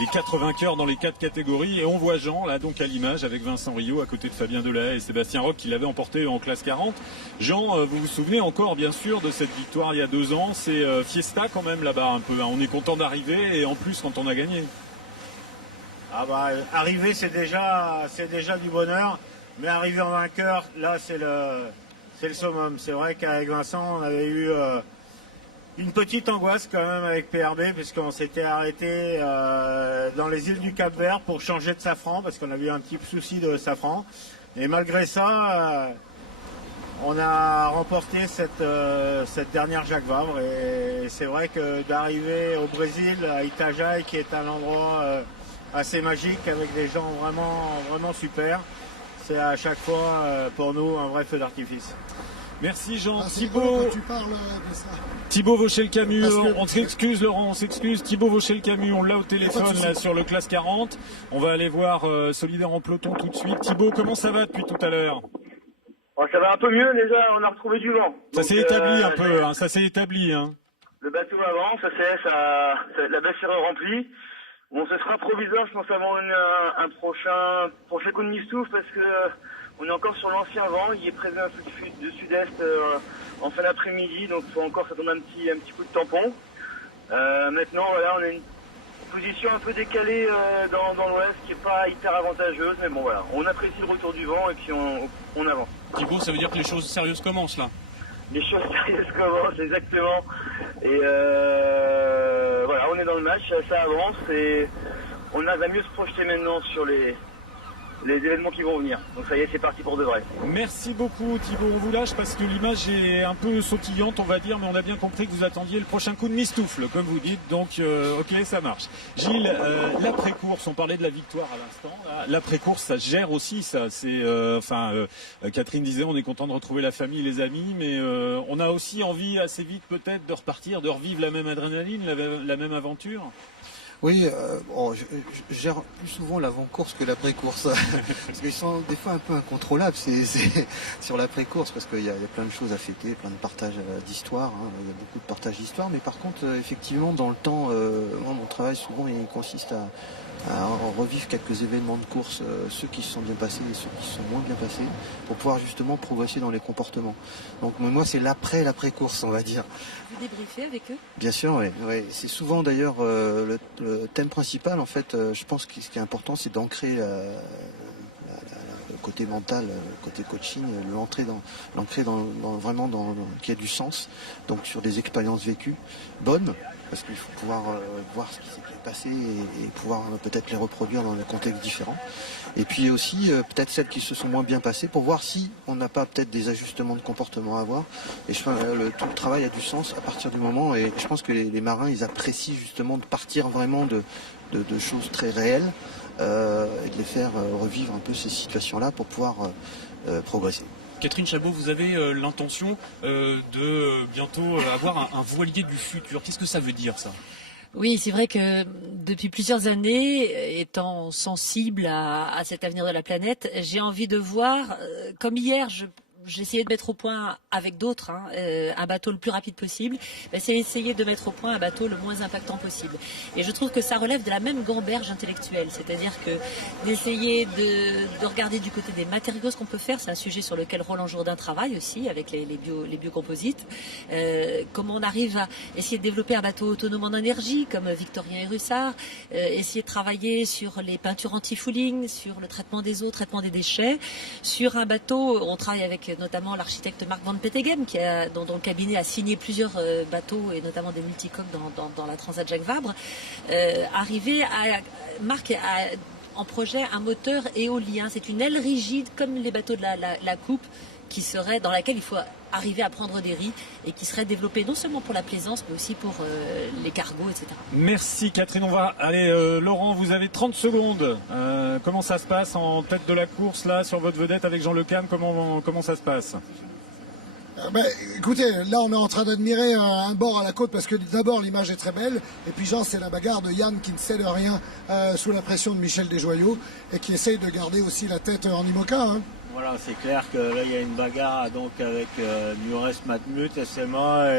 les 4 vainqueurs dans les 4 catégories et on voit Jean là donc à l'image avec Vincent Rioux à côté de Fabien Delay et Sébastien Roch qui l'avait emporté en classe 40. Jean, vous vous souvenez encore bien sûr de cette victoire il y a 2 ans, c'est fiesta quand même là-bas un peu, hein. On est content d'arriver et en plus quand on a gagné. Ah bah arriver c'est déjà du bonheur, mais arriver en vainqueur, là c'est le summum. C'est vrai qu'avec Vincent on avait eu une petite angoisse quand même avec PRB puisqu'on s'était arrêté dans les îles du Cap-Vert pour changer de safran parce qu'on avait eu un petit souci de safran. Et malgré ça, on a remporté cette dernière Jacques Vabre et c'est vrai que d'arriver au Brésil, à Itajaí, qui est un endroit assez magique avec des gens vraiment super, c'est à chaque fois pour nous un vrai feu d'artifice. Merci Jean. Thibaut, tu parles de ça. Thibaut Vauchel-Camus, on s'excuse Laurent, on s'excuse. Thibaut Vauchel-Camus, on l'a au téléphone là sur le classe 40. On va aller voir Solidaire en peloton tout de suite. Thibaut, comment ça va depuis tout à l'heure? Oh, ça va un peu mieux déjà, on a retrouvé du vent. Ça s'est établi un peu, hein, ça s'est établi. Hein. Le bateau avance, la baisse est remplie. Bon, ce sera provisoire, je pense, avant un prochain coup de mistouf parce que on est encore sur l'ancien vent, il est prévu un flux de sud-est en fin d'après-midi, donc il faut encore ça donne un petit coup de tampon. Maintenant, voilà, on a une position un peu décalée dans l'ouest qui n'est pas hyper avantageuse, mais bon voilà, on apprécie le retour du vent et puis on avance. Thibaut, ça veut dire que les choses sérieuses commencent là? Les choses sérieuses commencent, exactement. Et voilà, on est dans le match, ça avance et on va mieux se projeter maintenant sur les événements qui vont venir. Donc ça y est, c'est parti pour de vrai. Merci beaucoup Thibaut, on vous lâche parce que l'image est un peu sautillante on va dire, mais on a bien compris que vous attendiez le prochain coup de mistoufle, comme vous dites, donc ok, ça marche. Gilles, l'après-course, on parlait de la victoire à l'instant, l'après-course ça se gère aussi, ça, c'est, Catherine disait on est content de retrouver la famille, les amis, mais on a aussi envie assez vite peut-être de repartir, de revivre la même adrénaline, la même aventure. Oui, je gère plus souvent l'avant-course que l'après-course. Parce qu'ils sont des fois un peu incontrôlables c'est sur l'après-course, parce qu'il y a plein de choses à fêter, plein de partages d'histoire. Hein. Il y a beaucoup de partages d'histoire, mais par contre, effectivement, dans le temps, moi, mon travail, souvent, il consiste à revivre quelques événements de course, ceux qui se sont bien passés et ceux qui se sont moins bien passés, pour pouvoir justement progresser dans les comportements. Donc moi, c'est l'après-course, on va dire. Vous débriefez avec eux? Bien sûr, oui. C'est souvent d'ailleurs le thème principal. En fait, je pense que ce qui est important, c'est d'ancrer le côté mental, le côté coaching, l'ancrer vraiment qu'il y ait du sens. Donc sur des expériences vécues bonnes, parce qu'il faut pouvoir voir ce qui s'est passé et pouvoir peut-être les reproduire dans des contextes différents. Et puis aussi peut-être celles qui se sont moins bien passées pour voir si on n'a pas peut-être des ajustements de comportement à avoir. Et tout le travail a du sens à partir du moment, et je pense que les marins, ils apprécient justement de partir vraiment de choses très réelles et de les faire revivre un peu ces situations-là pour pouvoir progresser. Catherine Chabot, vous avez l'intention de bientôt avoir un voilier du futur. Qu'est-ce que ça veut dire, ça? Oui, c'est vrai que depuis plusieurs années, étant sensible à cet avenir de la planète, j'ai envie de voir, comme hier, j'essayais de mettre au point avec d'autres un bateau le plus rapide possible, c'est essayer de mettre au point un bateau le moins impactant possible. Et je trouve que ça relève de la même gamberge intellectuelle, c'est-à-dire que d'essayer de regarder du côté des matériaux ce qu'on peut faire, c'est un sujet sur lequel Roland Jourdain travaille aussi avec les biocomposites. Comment on arrive à essayer de développer un bateau autonome en énergie comme Victorien et Russard, essayer de travailler sur les peintures anti-fouling, sur le traitement des eaux, traitement des déchets. Sur un bateau, on travaille avec notamment l'architecte Marc Van Petegem, dont le cabinet a signé plusieurs bateaux, et notamment des multicoques dans la Transat Jacques Vabre. Marc a en projet un moteur éolien. C'est une aile rigide, comme les bateaux de la coupe, dans laquelle il faut arriver à prendre des riz et qui serait développée non seulement pour la plaisance, mais aussi pour les cargos, etc. Merci Catherine. On va aller, Laurent, vous avez 30 secondes. Comment ça se passe en tête de la course, là, sur votre vedette avec Jean Le Cam? Comment ça se passe? Écoutez, là on est en train d'admirer un bord à la côte parce que d'abord l'image est très belle et puis Jean, c'est la bagarre de Yann qui ne cède rien sous la pression de Michel Desjoyaux et qui essaye de garder aussi la tête en IMOCA. Voilà, c'est clair que là il y a une bagarre donc avec Mures, Matmut, SMA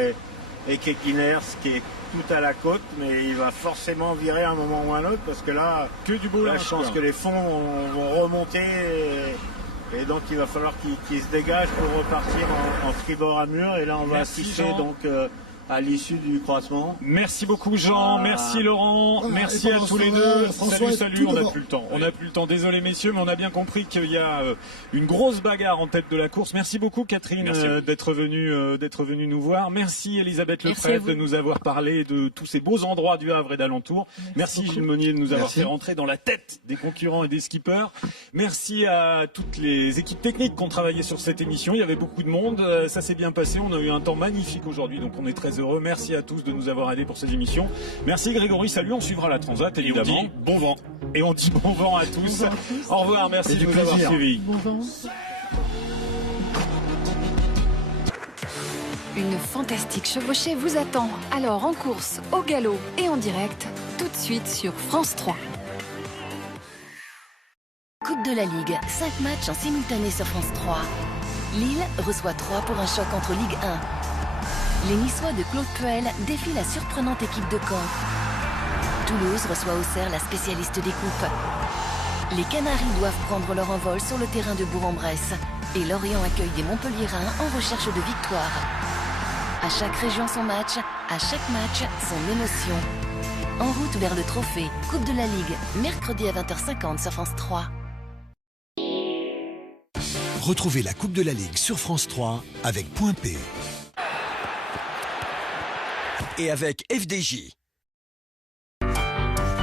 et Kekiners qui est tout à la côte, mais il va forcément virer à un moment ou un autre parce que là, que du boulot, je pense que les fonds vont remonter et donc il va falloir qu'il se dégage pour repartir en tribord à mur et là on va assister donc à l'issue du croisement. Merci beaucoup Jean, merci Laurent, merci à tous les deux. Salut, on n'a plus le temps. On n'a plus le temps, désolé messieurs, mais on a bien compris qu'il y a une grosse bagarre en tête de la course. Merci beaucoup Catherine d'être venue nous voir. Merci Elisabeth Leprêtre de nous avoir parlé de tous ces beaux endroits du Havre et d'alentour. Merci Gilles Monnier de nous avoir fait rentrer dans la tête des concurrents et des skippers. Merci à toutes les équipes techniques qui ont travaillé sur cette émission. Il y avait beaucoup de monde, ça s'est bien passé. On a eu un temps magnifique aujourd'hui, donc on est très heureux. Merci à tous de nous avoir aidés pour cette émission. Merci Grégory, salut, on suivra la Transat évidemment. Et on dit bon vent. Et on dit bon vent à tous. Au revoir, merci de nous avoir suivis. Bon vent. Une fantastique chevauchée vous attend. Alors en course, au galop et en direct, tout de suite sur France 3. Coupe de la Ligue, 5 matchs en simultané sur France 3. Lille reçoit 3 pour un choc entre Ligue 1. Les Niçois de Claude Puel défient la surprenante équipe de Caen. Toulouse reçoit Auxerre, la spécialiste des coupes. Les Canaries doivent prendre leur envol sur le terrain de Bourg-en-Bresse. Et Lorient accueille des Montpelliérains en recherche de victoire. À chaque région son match, à chaque match son émotion. En route vers le trophée, Coupe de la Ligue, mercredi à 20h50 sur France 3. Retrouvez la Coupe de la Ligue sur France 3 avec Point P. Et avec FDJ.